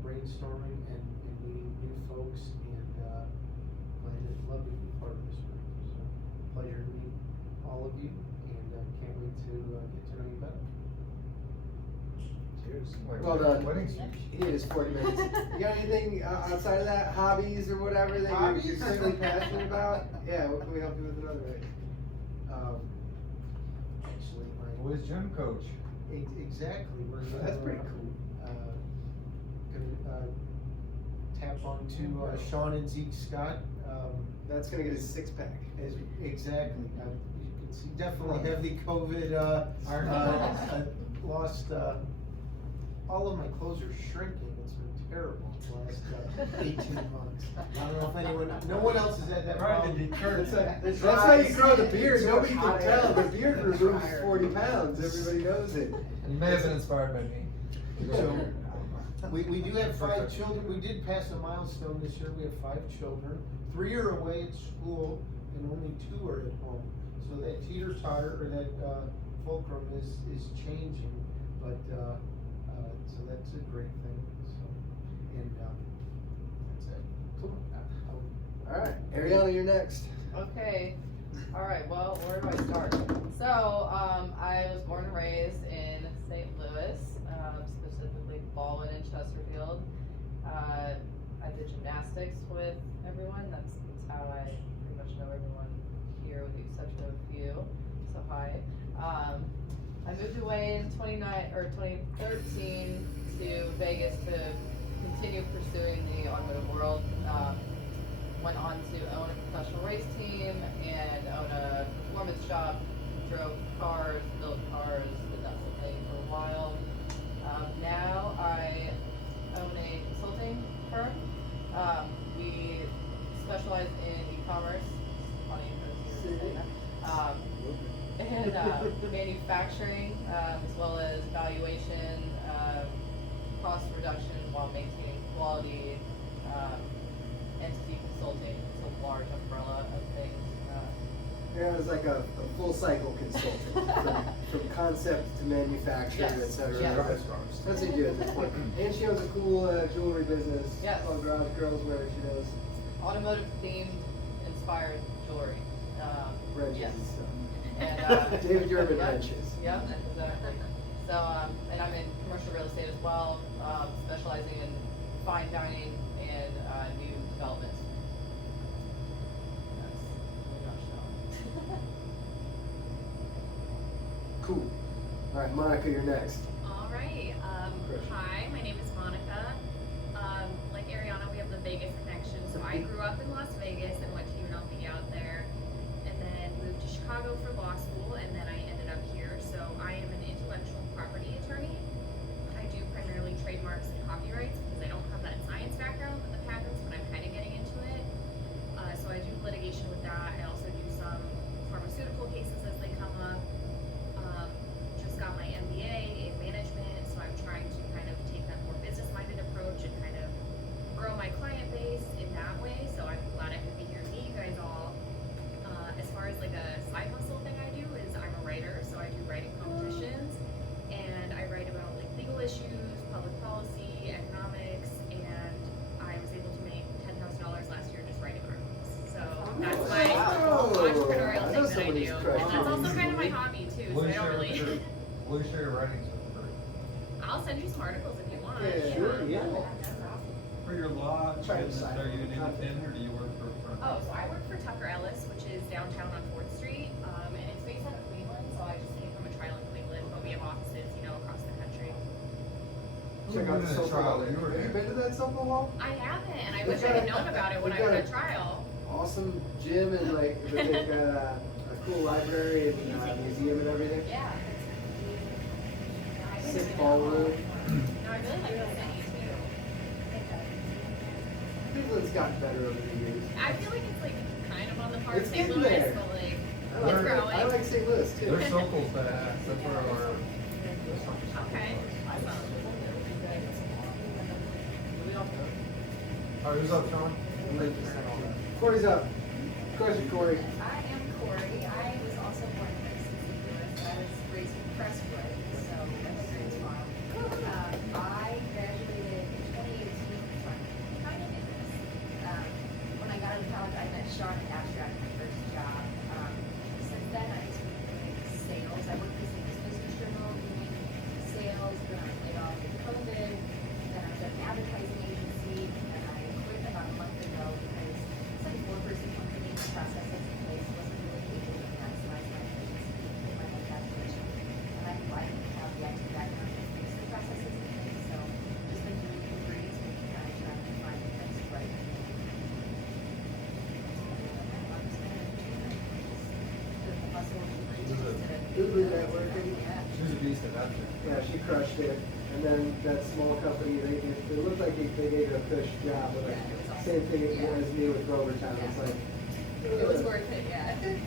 brainstorming and meeting new folks, and love to be part of this group. So pleasure to meet all of you, and can't wait to get to know you better. Cheers. Wait, Well done. wedding speech. He did his 40 minutes. You got anything outside of that, hobbies or whatever that you're Hobbies? certainly passionate about? Yeah, what can we help you with another way? Actually, Who is gym coach? exactly. We're That's pretty cool. Gonna tap onto Sean and Zeke Scott. That's gonna get his six pack. Exactly. You can see definitely have the COVID. Lost. All of my clothes are shrinking. It's been terrible the last 18 months. I don't know if anyone. No one else has had that problem. That's how you grow the beard. Nobody can tell. The beard removes 40 pounds. Everybody knows it. You may have been inspired by me. So, we do have 5 children. We did pass a milestone this year. We have 5 children. 3 are away at school and only 2 are at home. So that teeter-totter, or that fulcrum is changing, but so that's a great thing. So, and that's it. Cool. All right, Ariana, you're next. Okay. All right. Well, where do I start? So, I was born and raised in St. Louis, specifically Baldwin and Chesterfield. I did gymnastics with everyone. That's how I pretty much know everyone here, with the exception of a few. So hi. I moved away in 2013 to Vegas to continue pursuing the automotive world. Went on to own a professional race team and own a performance shop. Drove cars, built cars, did that whole thing for a while. Now I own a consulting firm. We specialize in e-commerce. Funny because you're saying that. And manufacturing, as well as valuation, cost reduction while maintaining quality, entity consulting. It's a large umbrella of things. Yeah, it's like a full cycle consultant from concept to manufacture, Yes, etc. yes. That's a good. And she owns a cool jewelry business. Yes. Called Garage Girls, where she does Automotive themed inspired jewelry. wrenches Yes. and stuff. And, David Urban yep, wrenches. Yep, exactly. So, and I'm in commercial real estate as well, specializing in fine dining and new development. That's in a nutshell. Cool. All right, Monica, you're next. All right. Hi, my name is Monica. Like Ariana, we have the Vegas connection. So I grew up in Las Vegas and went to UNLV out there, and then moved to Chicago for law school, and then I ended up here. So I am an intellectual property attorney. I do primarily trademarks and copyrights because I don't have that science background with the patents, but I'm kind of getting into it. So I do litigation with that. I also do some pharmaceutical cases as they come up. Just got my MBA in management, so I'm trying to kind of take that more business-minded approach and kind of grow my client base in that way. So I'm glad I could be here to meet you guys all. As far as like a side hustle thing I do is I'm a writer, so I do writing competitions, and I write about like legal issues, public policy, economics, and I was able to make $10,000 last year just writing articles. So that's my entrepreneurial thing that I do, and that's also kind of my hobby too. So I don't really. Will you share your writings with the group? I'll send you some articles if you want. Yeah, sure, yeah. For your law Try to business, sign are you an it. independent or do you work for a firm? Oh, so I work for Tucker Ellis, which is downtown on 4th Street, and it's based out of Cleveland, so I just came from a trial in Cleveland, but we have offices, across the country. Check out the sofa wall. Have you been to that sofa wall? I haven't, and I wish I had known about it when I was at trial. Oh, awesome gym and like they've got a cool library and museum and everything. Yeah. Sick ballroom. No, I really like the city too. Cleveland's gotten better over the years. I feel like it's like kind of on the par It's of St. getting Louis, there. but like I it's like, growing. I like St. Louis too. There's Sokol fast. That's where our. Okay. Awesome. Alright, who's up, Sean? Corey's up. Question, Corey. I am Corey. I was also born and raised in St. Louis. I was raised in Crestwood, so that's a great farm. I graduated in 2018 from when I got into college, I met Sean at Abstract, my first job. Since then, I've just been doing sales. I worked as a business journal doing sales, then I was laid off in COVID, then I was at an advertising agency, and I quit about a month ago because it's like a four-person company, the processes in place wasn't really able to maximize my efficiency in my calculation. And I like to have the IT background to fix the processes in place, so just been doing degrees, making kind of trying to find the next right. Uber networking. She's a beast at that shit. Yeah, she crushed it. And then that small company, it looked like they gave her a cush job, but like, same thing as me with Grovertown. It's like, It was worth it, yeah. We've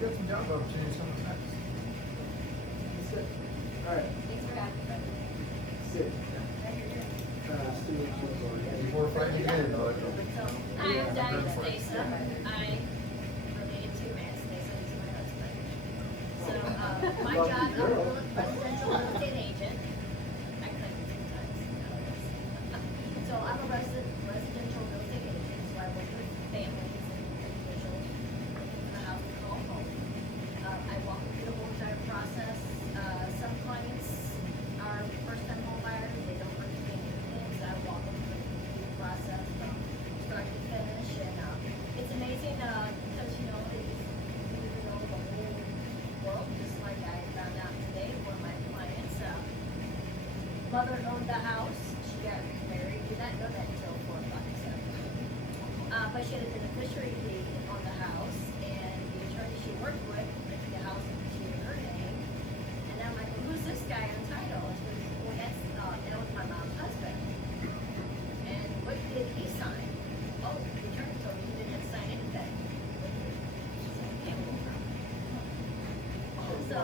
got some job opportunities coming next. That's it. All right, Thanks for having me. sit. Student Before fighting again, though. Hi, I'm Diane Stasa. I related to Matt Stasa, he's my husband. So, my Lucky job, I'm girl. a residential real estate agent. I couldn't sometimes. So I'm a residential real estate agent, so I work with families and individuals looking for a house to call home. I walk them through the whole entire process. Some clients are first-time home buyers, they don't understand anything, so I walk them through the process from start to finish. And it's amazing because you know you know the whole world, just like I found out today. One of my clients, mother owned the house. She got remarried. Did not know that until 4 o'clock this afternoon. But she had a beneficiary deed on the house, and the attorney she worked with put the house into her name. And I'm like, well, who's this guy on title? And she goes, well, that was my mom's husband. And what did he sign? Oh, the attorney told me he didn't have to sign anything. So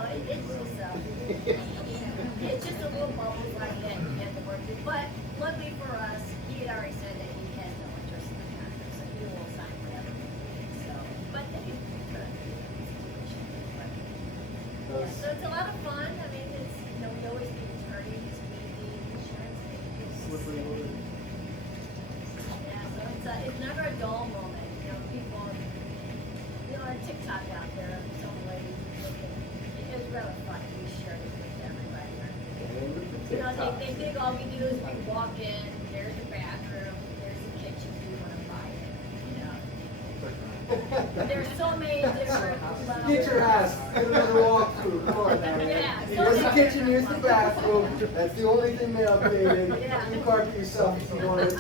it's just a little bubble right that he had to work through. But luckily for us, he had already said that he has no interest in the contract, so he will sign whatever we need. So, but then he could. Yeah, so it's a lot of fun. I mean, it's, you know, we always need attorneys, we need insurance agents. Yeah, so it's never a dull moment. You know, people, you know, our TikTok out there, some lady looking, it was really fun. We shared it with everybody. You know, they think all we do is we walk in, there's the bathroom, there's the kitchen, we want to buy it, you know. There's so many different levels. Get your ass in another walkthrough. Come on now, man. Yeah, so Here's the many- kitchen, here's the bathroom. That's the only thing they updated. Yeah. You carpet yourself if you want it.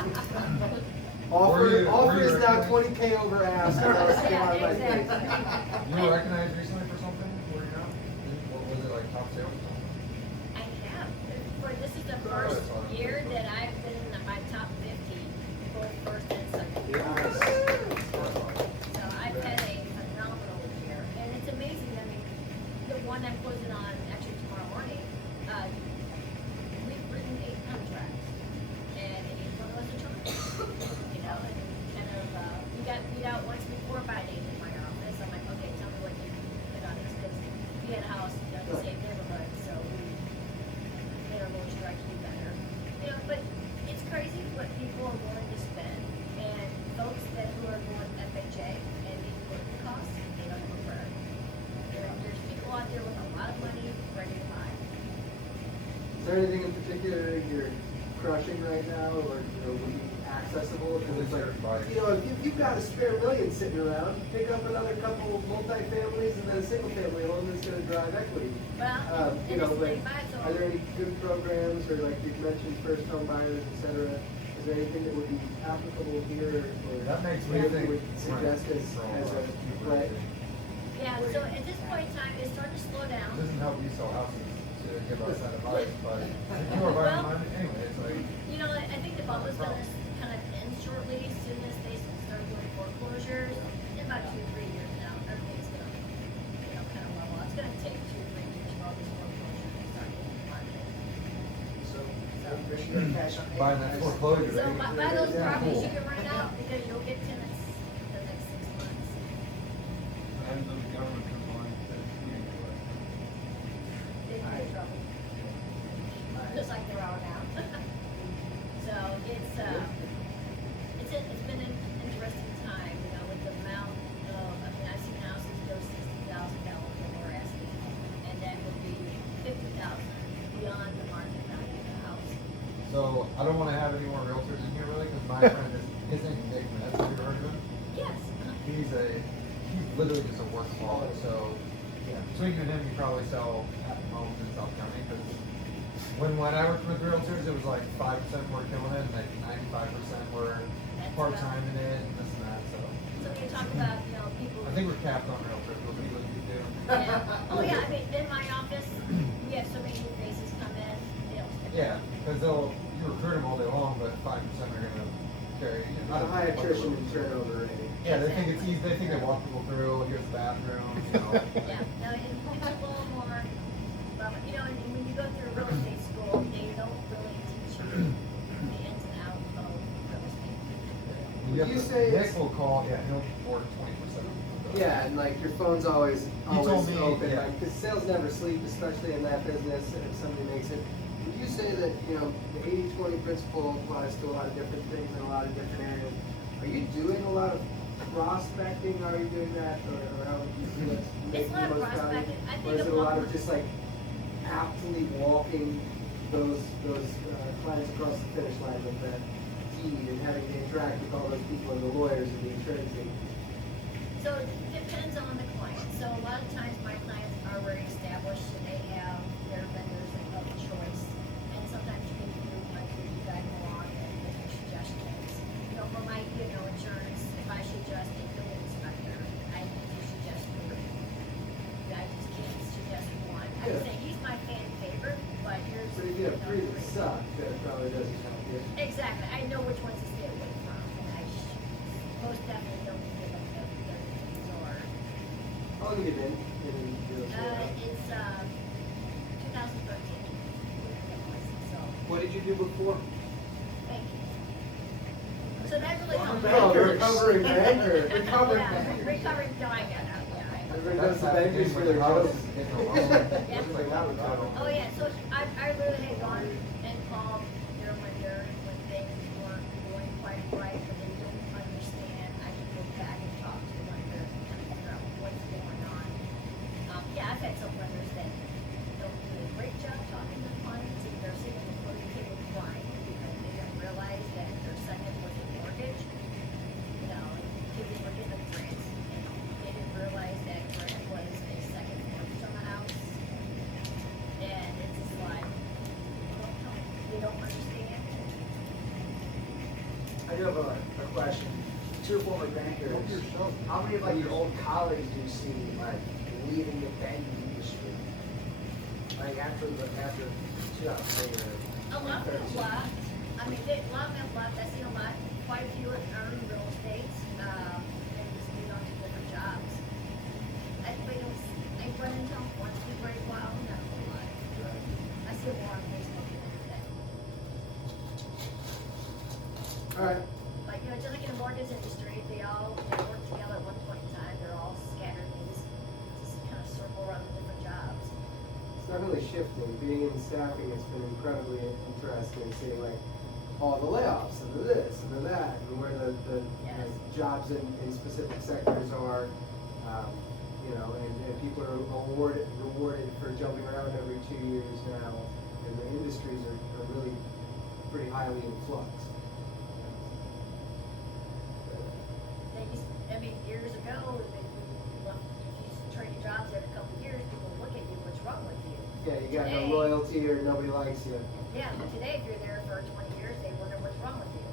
Or you- Offer is now recognize- 20K over ask. That's Yeah, my thing. exactly. You were recognized recently for something? Were you not? What was it, like top sales or something? I have. This is the first year that I've been in my top 50, both first and second. So I've had a phenomenal year, and it's amazing. I mean, the one I'm closing on actually tomorrow morning, we've written 8 contracts, and each one was a charge. You know, and kind of we got beat out once before by Dave in my office. I'm like, okay, tell me what you did on this, because we had a house in the same neighborhood, so we made our little try to do better. You know, but it's crazy what people are willing to spend, and folks who are going FHA and need working costs, they don't have a firm. There's people out there with a lot of money ready to buy. Is there anything in particular you're crushing right now, or would be accessible? Because it's like, if you've got a spare million sitting around, pick up another couple of multi-families and then a single-family home that's going to drive equity. Well, and it's But 35, so are there any good programs, or like you mentioned, first home buyers, et cetera, Is there anything that would be applicable here, or That makes me that think. you would suggest as a play? Yeah, so at this point in time, it's starting to slow down. Doesn't help you sell houses to give us that advice, but you are Well, buying mine anyway, it's like. You know, I think the bubble is gonna kind of end shortly, as soon as they start doing foreclosures. In about 2 or 3 years now, everything's gonna, kind of level out. It's gonna take 2 or 3 years for all these foreclosures to start hitting the market. So, there's your cash on hand. Buying that foreclosure, So right? buy those Yeah, properties, cool. you can rent out, because you'll get tenants the next 6 months. And the government comes on, that's huge, but. They can get trouble. Just like there are now. So it's been an interesting time, with the amount of, I've seen houses go $60,000 over asking, and that would be $50,000 beyond the market value of the house. So, I don't wanna have any more realtors in here really, cause my friend his name's Nick Metz, have you heard of him? Yes. He's literally just a workaholic, so, between you and him, you probably sell homes in South County, cause when I worked with realtors, it was like 5% were killing it, and like 95% were part-time in it, and this and that, so. So when you talk about, people. I think we're capped on realtors, what we do. Yeah. Oh yeah, I mean, in my office, we have so many new faces come in, they don't stick Yeah, cause you recruit them all day long, but 5% are gonna carry. A high attrition and turnover rate. Yeah, they think it's easy, they think they walk people through, here's the bathroom, Yeah, no, it's a little more, and when you go through real estate school, they don't really teach you the ins and outs of real estate. You have You to- say Nick it's- will call, yeah, he'll work 20%. Yeah, and like your phone's always told me, open, yeah. like, cause sales never sleep, especially in that business, and if somebody makes it. Would you say that, the 80-20 principle applies to a lot of different things in a lot of different areas? Are you doing a lot of prospecting? Are you doing that, or how would you feel it's It's making not the most value? prospecting. I think Or is it a a lot lot- of just like aptly walking those clients across the finish line with that deed and having to interact with all those people and the lawyers and the insurance agents? So it depends on the client. So a lot of times my clients are already established and they have their vendors of choice. And sometimes you can do like you guide them along and make your suggestions. For my insurance, if I suggest a building inspector, I need to suggest 3. I just can't suggest 1. I would say he's my fan favorite, but here's. But if you have 3 that suck, that probably doesn't help you. Exactly. I know which ones to stay away from, and I most definitely don't give them the or. How long have you been in real estate? It's 2013. So, What did you do before? banking. So that really helped. Oh, the recovering banker. Recovering Yeah, banker. recovering, no, I got out, yeah. Everybody knows the bankers for their jokes. Yeah. Just like that would go. Oh, yeah, so I literally had gone and called their lender when things weren't going quite right, but they don't understand. I can go back and talk to the lender and kind of figure out what's going on. Yeah, I've had some lenders that don't do a great job talking to the clients, and they're sitting in the closing table crying because they didn't realize that their second was a mortgage. Kids were getting a grant, and they didn't realize that grant was a second mortgage on the house. And it's just like, they don't understand. I do have a question. To your former bankers, how many of like your old colleagues do you see like leaving the banking industry? Like after 2008 or A lot of them 2013? left. I mean, a lot of them left. I've seen a lot, quite a few are in real estate, and just moved on to different jobs. I run into them once in a great while, not a whole lot. I see them more on Facebook than anything. All right. Like, just like in the mortgage industry, they work together at one point in time. They're all scattered and just kind of circle around the different jobs. It's definitely shifting. Being in staffing, it's been incredibly interesting seeing like all the layoffs and the this and the that and where the Yes. jobs in specific sectors are, and people are rewarded for jumping around every 2 years now, and the industries are really pretty highly in flux. Years ago, if you trade jobs every couple of years, people look at you, what's wrong with you? Yeah, you got Today- no loyalty or nobody likes you. Yeah, but today, if you're there for 20 years, they wonder what's wrong with you.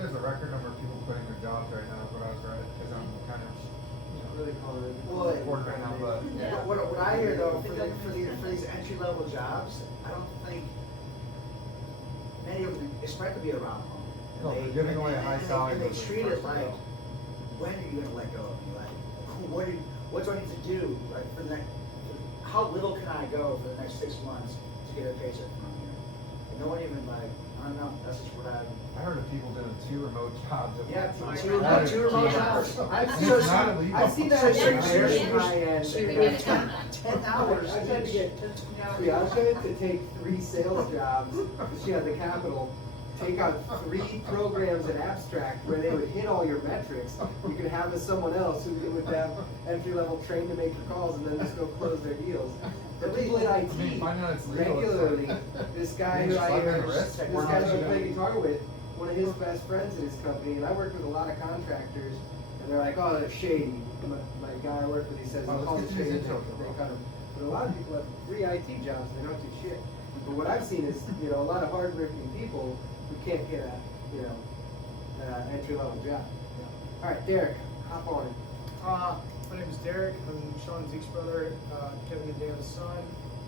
there's a record number of people quitting their jobs right now, but I was right, because I'm kind of Really calling it. Well, bored right now, but. Yeah. What I hear though, for these entry level jobs, I don't think many of them expect to be around long. And No, they're giving away a high salary And they for the treat it first like, go. when are you gonna let go of me? Like, what do I need to do, like, for the next, how little can I go for the next 6 months to get a paycheck from you? And no one even like, I don't know, that's just what I heard of people doing 2 remote jobs at Yeah, once. two remote jobs. It's not illegal. I've seen that So at you're- church you're- fairs on my end. So you're They getting get it done. 10 hours. I tried to get Priyanka to take 3 sales jobs, she had the capital, take on 3 programs in abstract where they would hit all your metrics. You could have as someone else who would have entry level trained to make your calls and then just go close their deals. The people in IT, I mean, finding out it's legal, it's regularly, like- this guy You're who I, slugging the this risk. guy who I play guitar with, one of his best friends in his company, and I work with a lot of contractors, and they're like, oh, they're shady. My guy I work with, he says, Oh, he let's calls get it to shady, these intros, they bro. kind of, but a lot of people have 3 IT jobs, and they don't do shit. But what I've seen is, you know, a lot of hardworking people who can't get a, you know, entry level job. All right, Derek, hop on it. My name is Derek. I'm Sean Zeke's brother, Kevin and Dana's son,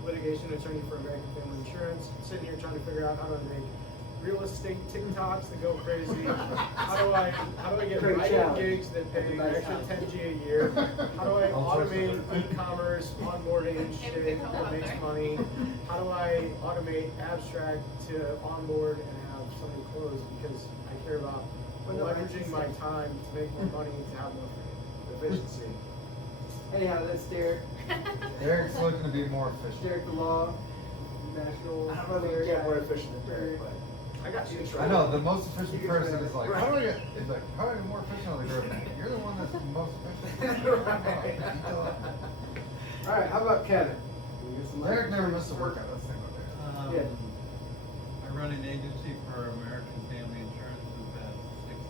litigation attorney for American Family Insurance. Sitting here trying to figure out how to make real estate TikToks that go crazy. How do I get Great writing challenge. gigs that pay an Everybody's extra happy. 10G a year? How do I All sorts of automate different. e-commerce, onboarding shit that makes money? How do I automate abstract to onboard and have something close? Because I care about leveraging my time to make more money to have more efficiency. Anyhow, that's Derek. Eric's looking to be more efficient. Derek the Law, National. I don't know if you get more efficient than Derek, but. I got you. I know, the most efficient person is like, how do I get, it's like, how do I get more efficient on the group? You're the one that's the most efficient. All right, how about Kevin? You get some Derek never life missed a workout, that's the thing about Derek. Yeah. I run an agency for American Family Insurance for the past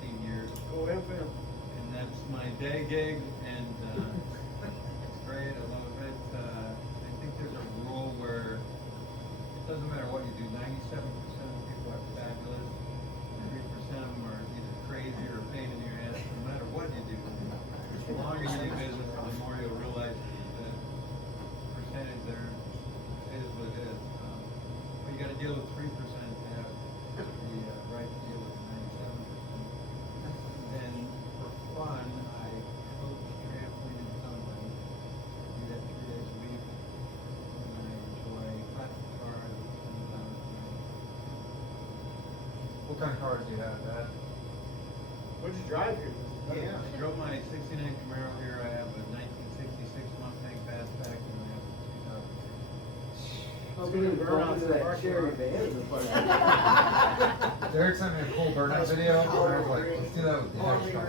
16 years, Go ahead, fam. and that's my day gig, and it's great, I love it. I think there's a rule where it doesn't matter what you do, 97% of people are fabulous, 3% of them are either crazy or a pain in your ass, no matter what you do. The longer you do business, the more you'll realize that percentage there is what it is. But you gotta deal with 3% to have the right to deal with 97%. Then for fun, I coach trampoline and tumbling. I do that 3 days a week. And I enjoy classic cars. What kind of cars do you have, Dad? What'd you drive here? Yeah, I drove my 69 Camaro here. I have a 1966 Mustang Fastback, and I have a 2006. I'm gonna burn into that cherry van in the parking lot. Derek sent me a cool burnout video, and I was like, let's do that with the next car.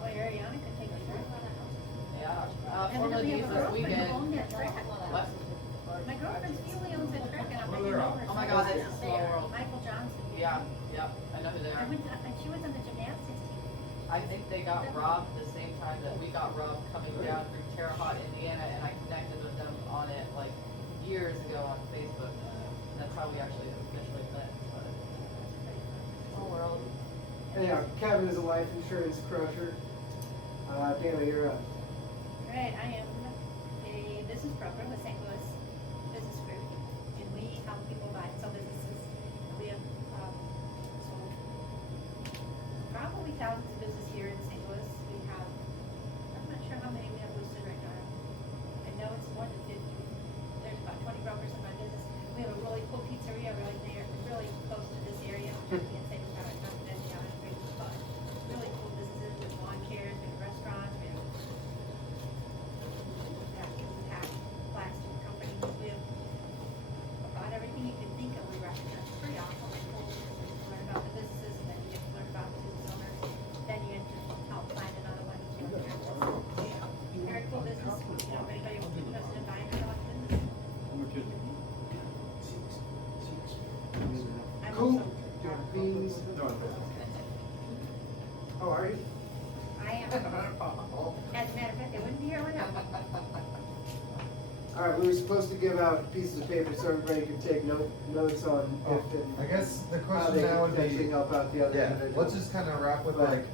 Oh, Ariana could take a drive on that house. Yeah, And formally we have used a this girlfriend weekend. who owned that track. Less- My girlfriend's family owns that track and I'm Well, making they're over. up. Oh my God, it's a small world. Michael Johnson. Yeah, yeah, I know who they I are. went, and she was on the gymnastics team. I think they got robbed the same time that we got robbed coming down through Terre Haute, Indiana, and I connected with them on it like years ago on Facebook. That's how we actually officially met. But small world. Anyhow, Kevin is a life insurance crusher. Dana, you're up. Right, I am a business broker with St. Louis Business Group, and we help people buy, sell businesses. We have, sold probably thousands of business here in St. Louis. We have, I'm not sure how many we have listed right now. I know it's more than 50. There's about 20 brokers in my business. We have a really cool pizzeria right there, really close to this area. I can't say about it confidentiality, but really cool businesses with lawn chairs, we have restaurants, we have plastic companies, we have about everything you can think of, we represent. It's pretty awesome, it's cool, you learn about the businesses, and then you get to learn about the business owners, then you get to help find another one. Very cool business, you know, if anybody wants to invest in buying or selling business. How much is it? I'm Cool. also- Beans. How are you? I am, as a matter of fact, I wouldn't be here without. All right, we were supposed to give out pieces of paper so everybody could take notes on if and I guess the how question they now could would potentially be, help out the other yeah, individuals. let's just kind of wrap with like,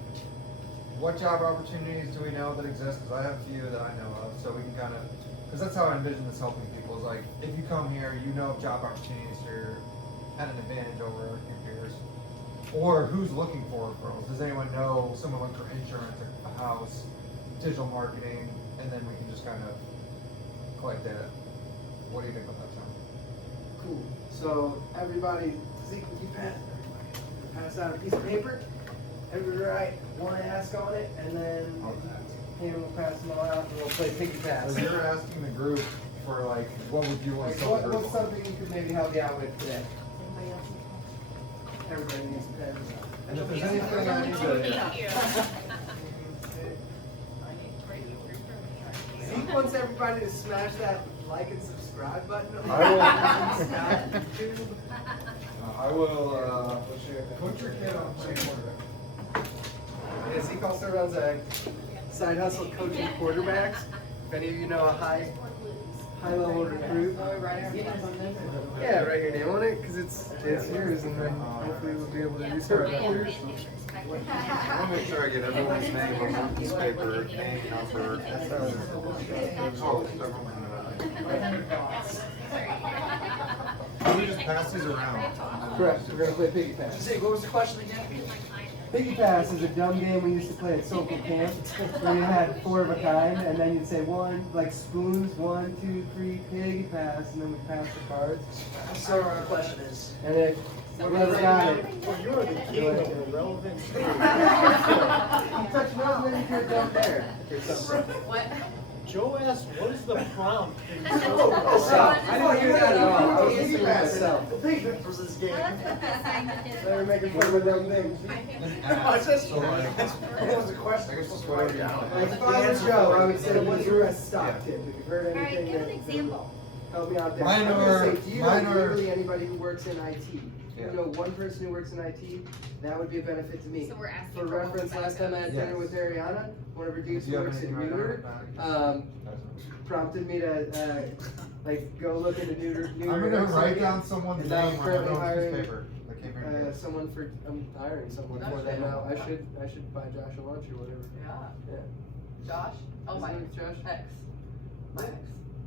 what job opportunities do we know that exist? Because I have a few that I know of, so we can kind of, because that's how I envision this helping people. Is like, if you come here, you know of job opportunities, so you're at an advantage over your peers. Or who's looking for referrals? Does anyone know someone looking for insurance, a house, digital marketing, and then we can just kind of collect data. What do you think about that, John? Cool. So everybody, Zeke, would you pass out a piece of paper? Everybody write one ask on it, and then Pam will pass them all out, and we'll play piggy pass. So you're asking the group for like, what would you want to Like, sell the what's group on? something you could maybe help you out with today? Anybody else? Everybody needs pens. And if there's anything I need to, Zeke wants everybody to smash that like and subscribe button. I will, put your kid on play quarterback. Yeah, Zeke also runs a side hustle coaching quarterbacks. If any of you know a high level recruit, yeah, write your name on it because it's yours, and then hopefully we'll be able to do something about yours. I want to make sure I get everyone's name on one piece of paper, name, number. Oh, we just pass these around. Correct. We're gonna play piggy pass. Say, what was the question again? Piggy pass is a dumb game we used to play at Socal Camp, where you had 4 of a kind, and then you'd say like spoons, 1, 2, 3, piggy pass, and then we pass the cards. So our question is. And if whoever got it, Well, you're the king of irrelevant. you touch nose, then you could dump there. What? Joe asked, what is the prompt? I didn't hear that at all. I was listening to myself. For this game. They were making fun of a dumb thing. What was the question? We're supposed to write it down. Like, if I was Joe, I would say, what's your best stock tip? If you've heard All right, anything give an that example. help me out there. Mine I'm are- gonna say, do you know mine are- literally anybody who works in IT? Yeah. You know one person who works in IT? That would be a benefit to me. So we're asking For for reference, what last time I had dinner Yes. with Ariana, one of her dudes Do who you have works in anything right Neuter, now? prompted me to, like, go look into Neuter. I'm gonna write down someone's And now I'm name on currently everyone's piece hiring, of paper. That came from you. someone for, I'm hiring someone for that now. I should buy Josh a lunch or whatever. Yeah. Yeah. Josh? Oh, His my name is Josh? ex. My ex.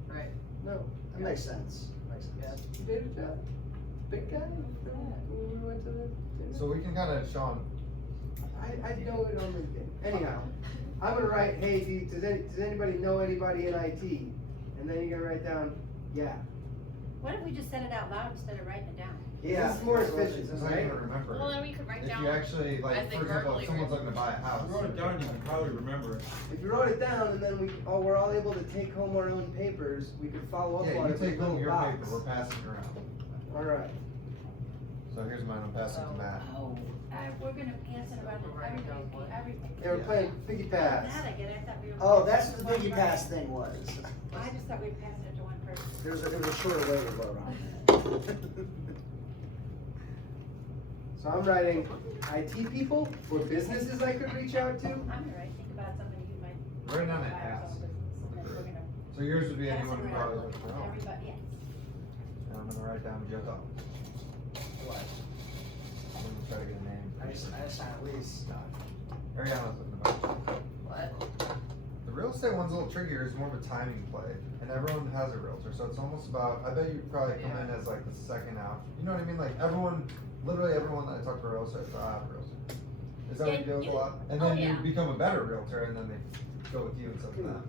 Right. No. That makes sense. Makes sense. Yeah. You dated Josh? Big guy? When we went to the dinner? So we can kind of, Sean, I know it on LinkedIn. Anyhow, I'm gonna write, hey, does anybody know anybody in IT? And then you're gonna write down, yeah. What if we just said it out loud instead of writing it down? Yeah. This is more efficient, it's not right? even remember. Well, then we could write If down. you actually, as like, they for example, verbally if someone's were- looking to buy a house. If you wrote it down, you can probably remember it. If you wrote it down and then we're all able to take home our own papers, we could follow up Yeah, on you it take with a home little your box. paper, we're passing it around. Alright. So here's mine, I'm passing to Matt. Oh, we're gonna pass it around to everything. Yeah, we're playing piggy pass. That I get, I thought we were. Oh, that's what the piggy pass thing was. I just thought we were passing it to one person. There was a shorter way to go around that. So I'm writing IT people or businesses I could reach out to. I'm alright, think about somebody who might. Write down an buy our ask. own business, and then we're gonna So yours would be pass anyone it who around probably to looks for home. everybody, yes. And I'm gonna write down Joe Dog. I'm gonna try to get a name. I just had at least. Ariana's looking about. What? The real estate one's a little trickier, it's more of a timing play, and everyone has a realtor, so it's almost about, I bet you probably come in as like the second out, you know what I mean, like everyone, literally everyone that I talk to a realtor, I have a realtor. Is that what you deal with a lot? And then you become a better realtor, and then they go with you instead of them.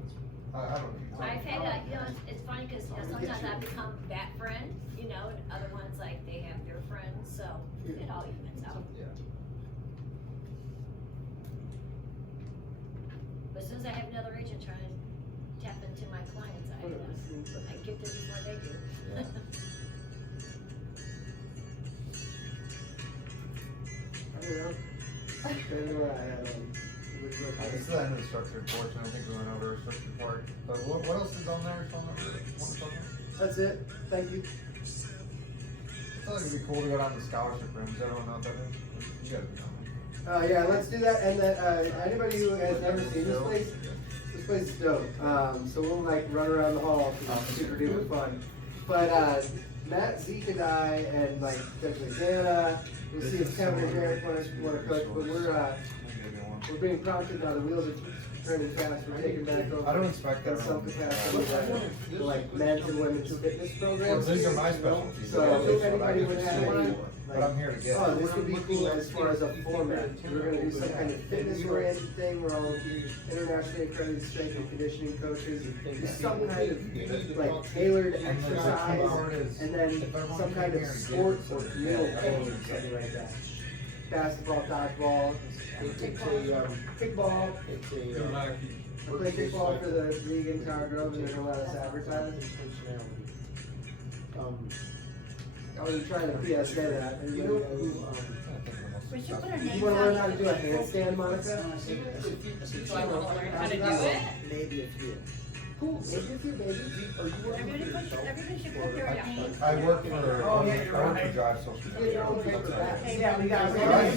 I don't know. I've had, it's funny because, sometimes I become that friend, and other ones, like, they have their friends, so it all evens out. Yeah. But as soon as I have another agent trying to tap into my clients, I get there before they do. Yeah. I don't know. Maybe what I had on. This is the end of the structured portion, I think we went over structured part, but what else is on there, Sean, that we want to talk about? That's it. Thank you. I feel like it'd be cool to go down to scholarship rooms, everyone know what that is? You gotta be on it. Yeah, let's do that. And then anybody who has never seen this place place is dope. So we'll like run around the hall because it's super duper fun. But Matt, Zeke, and I, and like potentially Dana, we'll see if Kevin and Derek want to cook. But we're being prompted now. The wheels are turning fast. We're taking back over. I don't expect that. In some capacity, the like men's and women's fitness programs. Well, these are my specialties. So if anybody would have any. But I'm here to get. Oh, this would be cool as far as a format. We're gonna do some kind of fitness-oriented thing. We're all internationally accredited strength and conditioning coaches. Do some kind of like tailored exercise, and then some kind of sport or meal plan, something like that. Basketball, dodgeball, kickball. Good luck. I play kickball for the league in Tower Grove, and they're gonna let us advertise. I wasn't trying to PSA that. You know who, We should put our You names wanna on learn how to it. do a handstand, Monica? Do I wanna learn how to do it? Maybe a few. Cool, maybe a few, baby. Everybody should put their name. I work for. Oh, yeah, you're I work right. for Drive Social. You get your own paper back. Yeah, we got So I could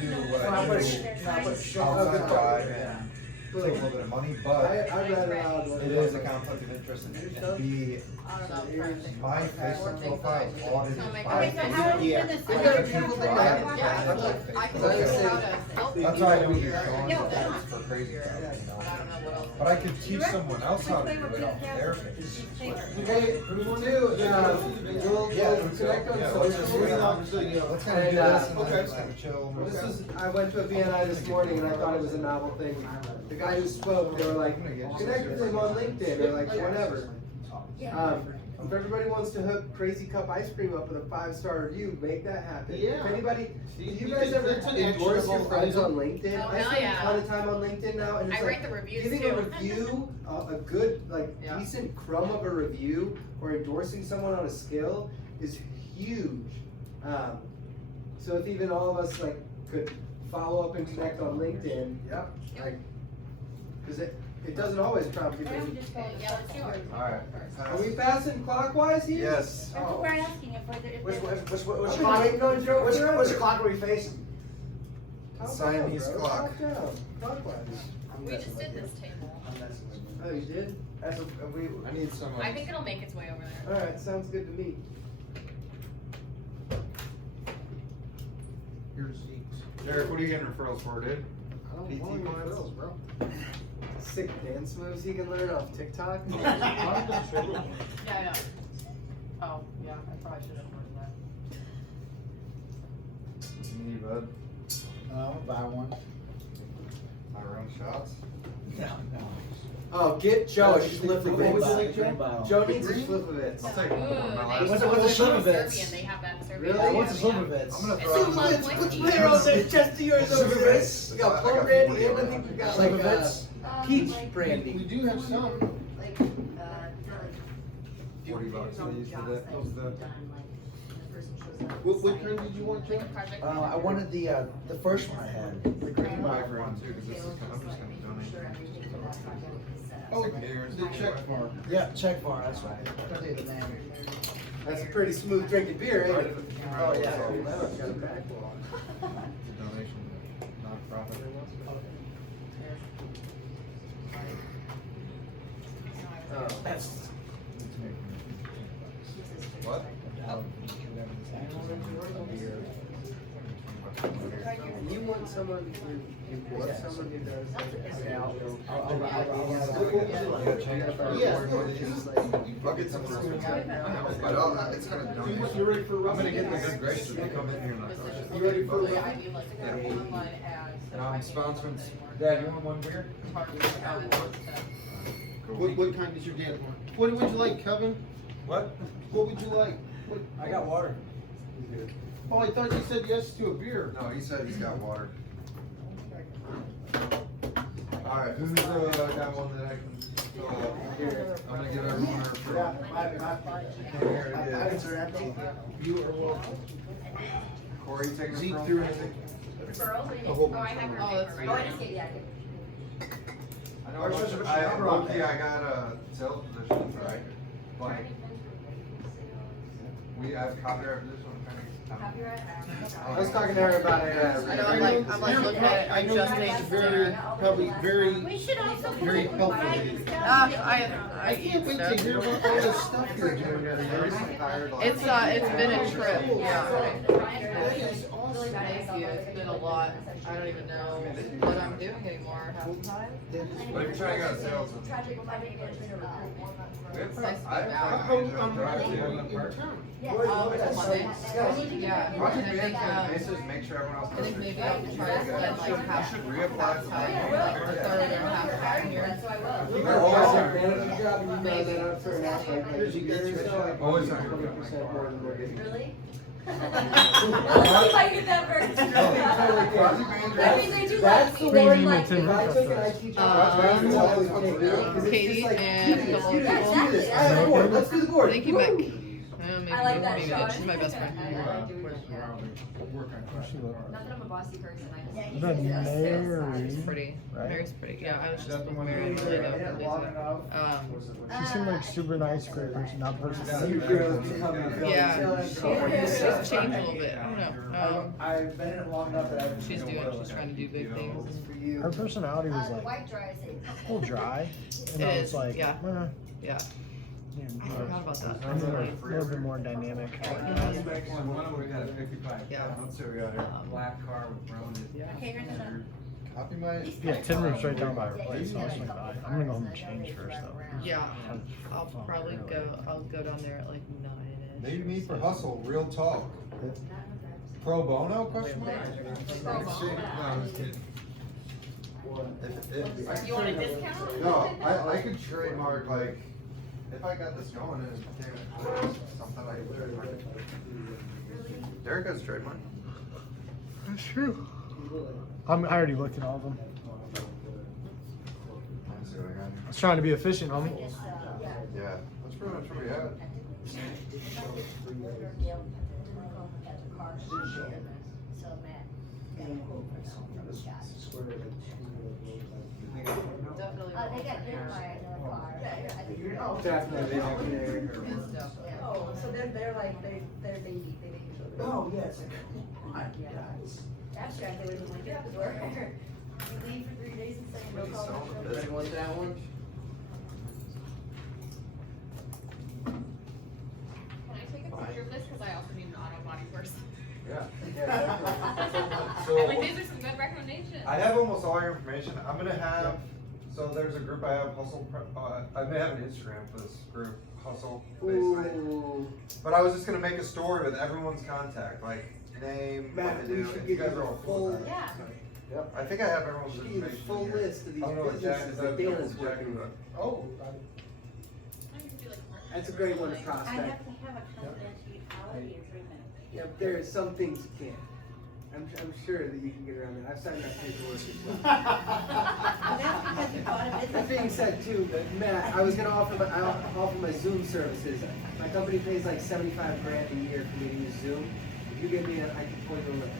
do what I do outside Drive and take a little bit of money, but I'd rather, it is a conflict of interest and be I don't know. my Facebook profile is audited Oh my by. God. Okay, so how are we gonna We say gotta it? do a little bit. I can Okay. figure out a help. That's why I do here. Sean, Yeah. that's for crazy stuff, you But I know. don't know what else. But I could teach someone else how to do it off their page. Hey, we will do, we'll connect on Yeah, social. let's kind of do this and then just kind of chill. This is, I went to a BNI this morning and I thought it was a novel thing. The guy who spoke, they were like, connect with him on LinkedIn, or like, whatever. If everybody wants to hook Crazy Cup ice cream up with a 5-star review, make that happen. Yeah. If anybody, do you See, guys ever that's an endorse your actionable friends item. on LinkedIn? Oh, I hell spend yeah. a ton of time on LinkedIn now, and it's I like, write the reviews giving too. a review, a good, like, Yeah. decent crumb of a review, or endorsing someone on a skill is huge. So if even all of us like could follow up and connect on LinkedIn, yep, like, cause it doesn't always prompt people. Why don't we just go with Yeah, let's do it. Alright. Are we passing clockwise here? Yes. That's what we're asking if we're, if Which they're. I'm waiting on Joe forever. which clock are we facing? Top Siamese down, bro. clock. Top down, clockwise. We just did this table. Oh, you did? I need someone. I think it'll make its way over there. Alright, sounds good to me. Here's Zeke's. Derek, what are you getting referrals for, dude? I don't PT want any clients? frills, bro. Sick dance moves you can learn off TikTok. Yeah, I know. Oh, yeah, I probably should have learned that. Me, bud. No, buy one. My own shots. No. Oh, get Joe a Schlifferbits. What would you like, Joe? Joe needs a Schlifferbits. I'll take one. My Ooh, last they- What's a Serbian, Schlifferbits? they have that in Serbia. Really? Yeah, What's a yeah. Schlifferbits? I'm gonna It's throw a love Let's whiskey. put her on the chest of yours over there. We got plum brandy and I think we got like Schlifferbits? peach We brandy. do have some. Like, $40 I used for that. What was that? What kind did you want, Joe? Project I wanted the first one I had. The green Buy one. for one too, because this is, I'm just gonna donate. Oh, Sick beers. the check form. Yeah, check bar, that's right. I think the name. That's a pretty smooth drinking beer, ain't it? Oh, yeah. Got a backwall. Donation to nonprofit. Oh. That's. What? You want someone who does Yeah, I'll I'll get some for you. But it's kind of You dumb. ready for I'm gonna get the good graces to come in here and You ready for Yeah, I need like Yeah. an online ad. So And I I'm can sponsoring. anymore. Dad, you want one beer? Part of the account is What kind is your dad want? What would you like, Kevin? What? What would you like? What? I got water. Oh, I thought you said yes to a beer. No, he said he's got water. Alright, who's got one that I can fill up? Here, I'm gonna give everyone a referral. Here it is. empty. You are welcome. Corey, you taking a Zeke referral? through anything? Referrals? A whole Oh, I have your Oh, paper that's right Oh, I now. just get, yeah, I know, low-key, I got a sales position, right? But I have copyright position, I'm trying to I was talking to her about it. I know, I'm like looking at I know just it's names. very, probably very, We should also. very helpful. I I can't wait to hear about all this stuff you're doing every day. It's been a trip, yeah. That is awesome. Thank you, it's been a lot. I don't even know what I'm doing anymore half the time. What if you're trying out sales? It's nice to be How back. come in town? It's Monday. Yeah. Project I think, management, basically just make sure everyone else I knows. think maybe I'll try to spend like half should half reapply. time, like a third or half time here. Your project manager job, and you guys that out for an hour, like, you get yourself Always like on. 20% more than we're getting. Really? Let's see if I get that first. Project manager. That means they do That's like the me, they one, like me. if I took an IT job, that's what I always take it, 'cause it's Katie just like, and do this, Phil. do this, Yeah, do this. exactly. I have a board, let's do the board. Thank you, Woo! Mick. Maybe, I like that, maybe Sean. she's my best friend. Not that I'm a bossy person, I just. Then Mary. She's pretty. Right? Mary's pretty. Yeah, I was just with one Mary. that Really you don't Long enough. She seemed like super nice, great person, not person. You girls become your Yeah, villains. she's changed a little bit. I don't know. I've been in it long enough that I've. She's trying to do big things. For you. Her personality was The like white dry is a little dry, and It I is, was like, yeah. eh, Yeah, yeah, I forgot about that. a little bit more dynamic. I like that. One of them, we got a 55. Yeah. Let's see what we got here. Black car with brown. Okay, here's another. Copy my. Yeah, tin room's right down by her place, so I was like, I'm gonna go home and change first though. Yeah, I'll probably go. I'll go down there at like 9ish. Maybe me for hustle, real talk. Pro bono, question mark? No, I'm just kidding. If You want a discount? No, I could trademark, like, if I got this going and it became something I could trademark. Derek has a trademark. That's true. I already looked at all of them. Let's see what I got I was trying to be efficient, homie. here. Yeah, that's pretty much what we had. So Matt got a quote for something shot. Definitely. They got hit by another car. I think you're. Definitely, okay. Good stuff. Oh, so they're like, they're baby. Oh, yes. Come on, guys. Abstract, they wouldn't like it, because we're, we leave for 3 days and say, no What are you call. selling the Does business? anyone want that one? Can I take a picture of this, cause I also need an auto body person. Yeah. Like, these are some good recommendations. I have almost all your information. I'm gonna have, so there's a group I have, Hustle, I may have an Instagram for this group, Hustle, basically. Ooh. But I was just gonna make a story with everyone's contact, like name, what Matt, they we do. should If give you guys you are a all cool with full, that. Yeah. Yep, I think I have we everyone's should give you information a full here. list of these I don't know what Jack, businesses is that that Dana's Jack working with. Oh, I can do like a that's a great one to I prospect. have to have a confidentiality agreement. Yeah, there are some things you can't. I'm sure that you can get around that. I've signed that paperwork as well. That's because you bought a business. That being said too, that Matt, I was gonna offer my Zoom services. My company pays like 75 grand a year for me to use Zoom. If you give me I can pull you a list.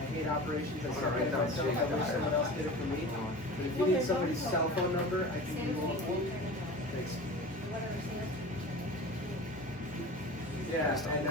I hate operations, I suck at it myself, I wish someone else did it for me. But if you need somebody's cell phone number, I can give you one. Thanks. Yeah, and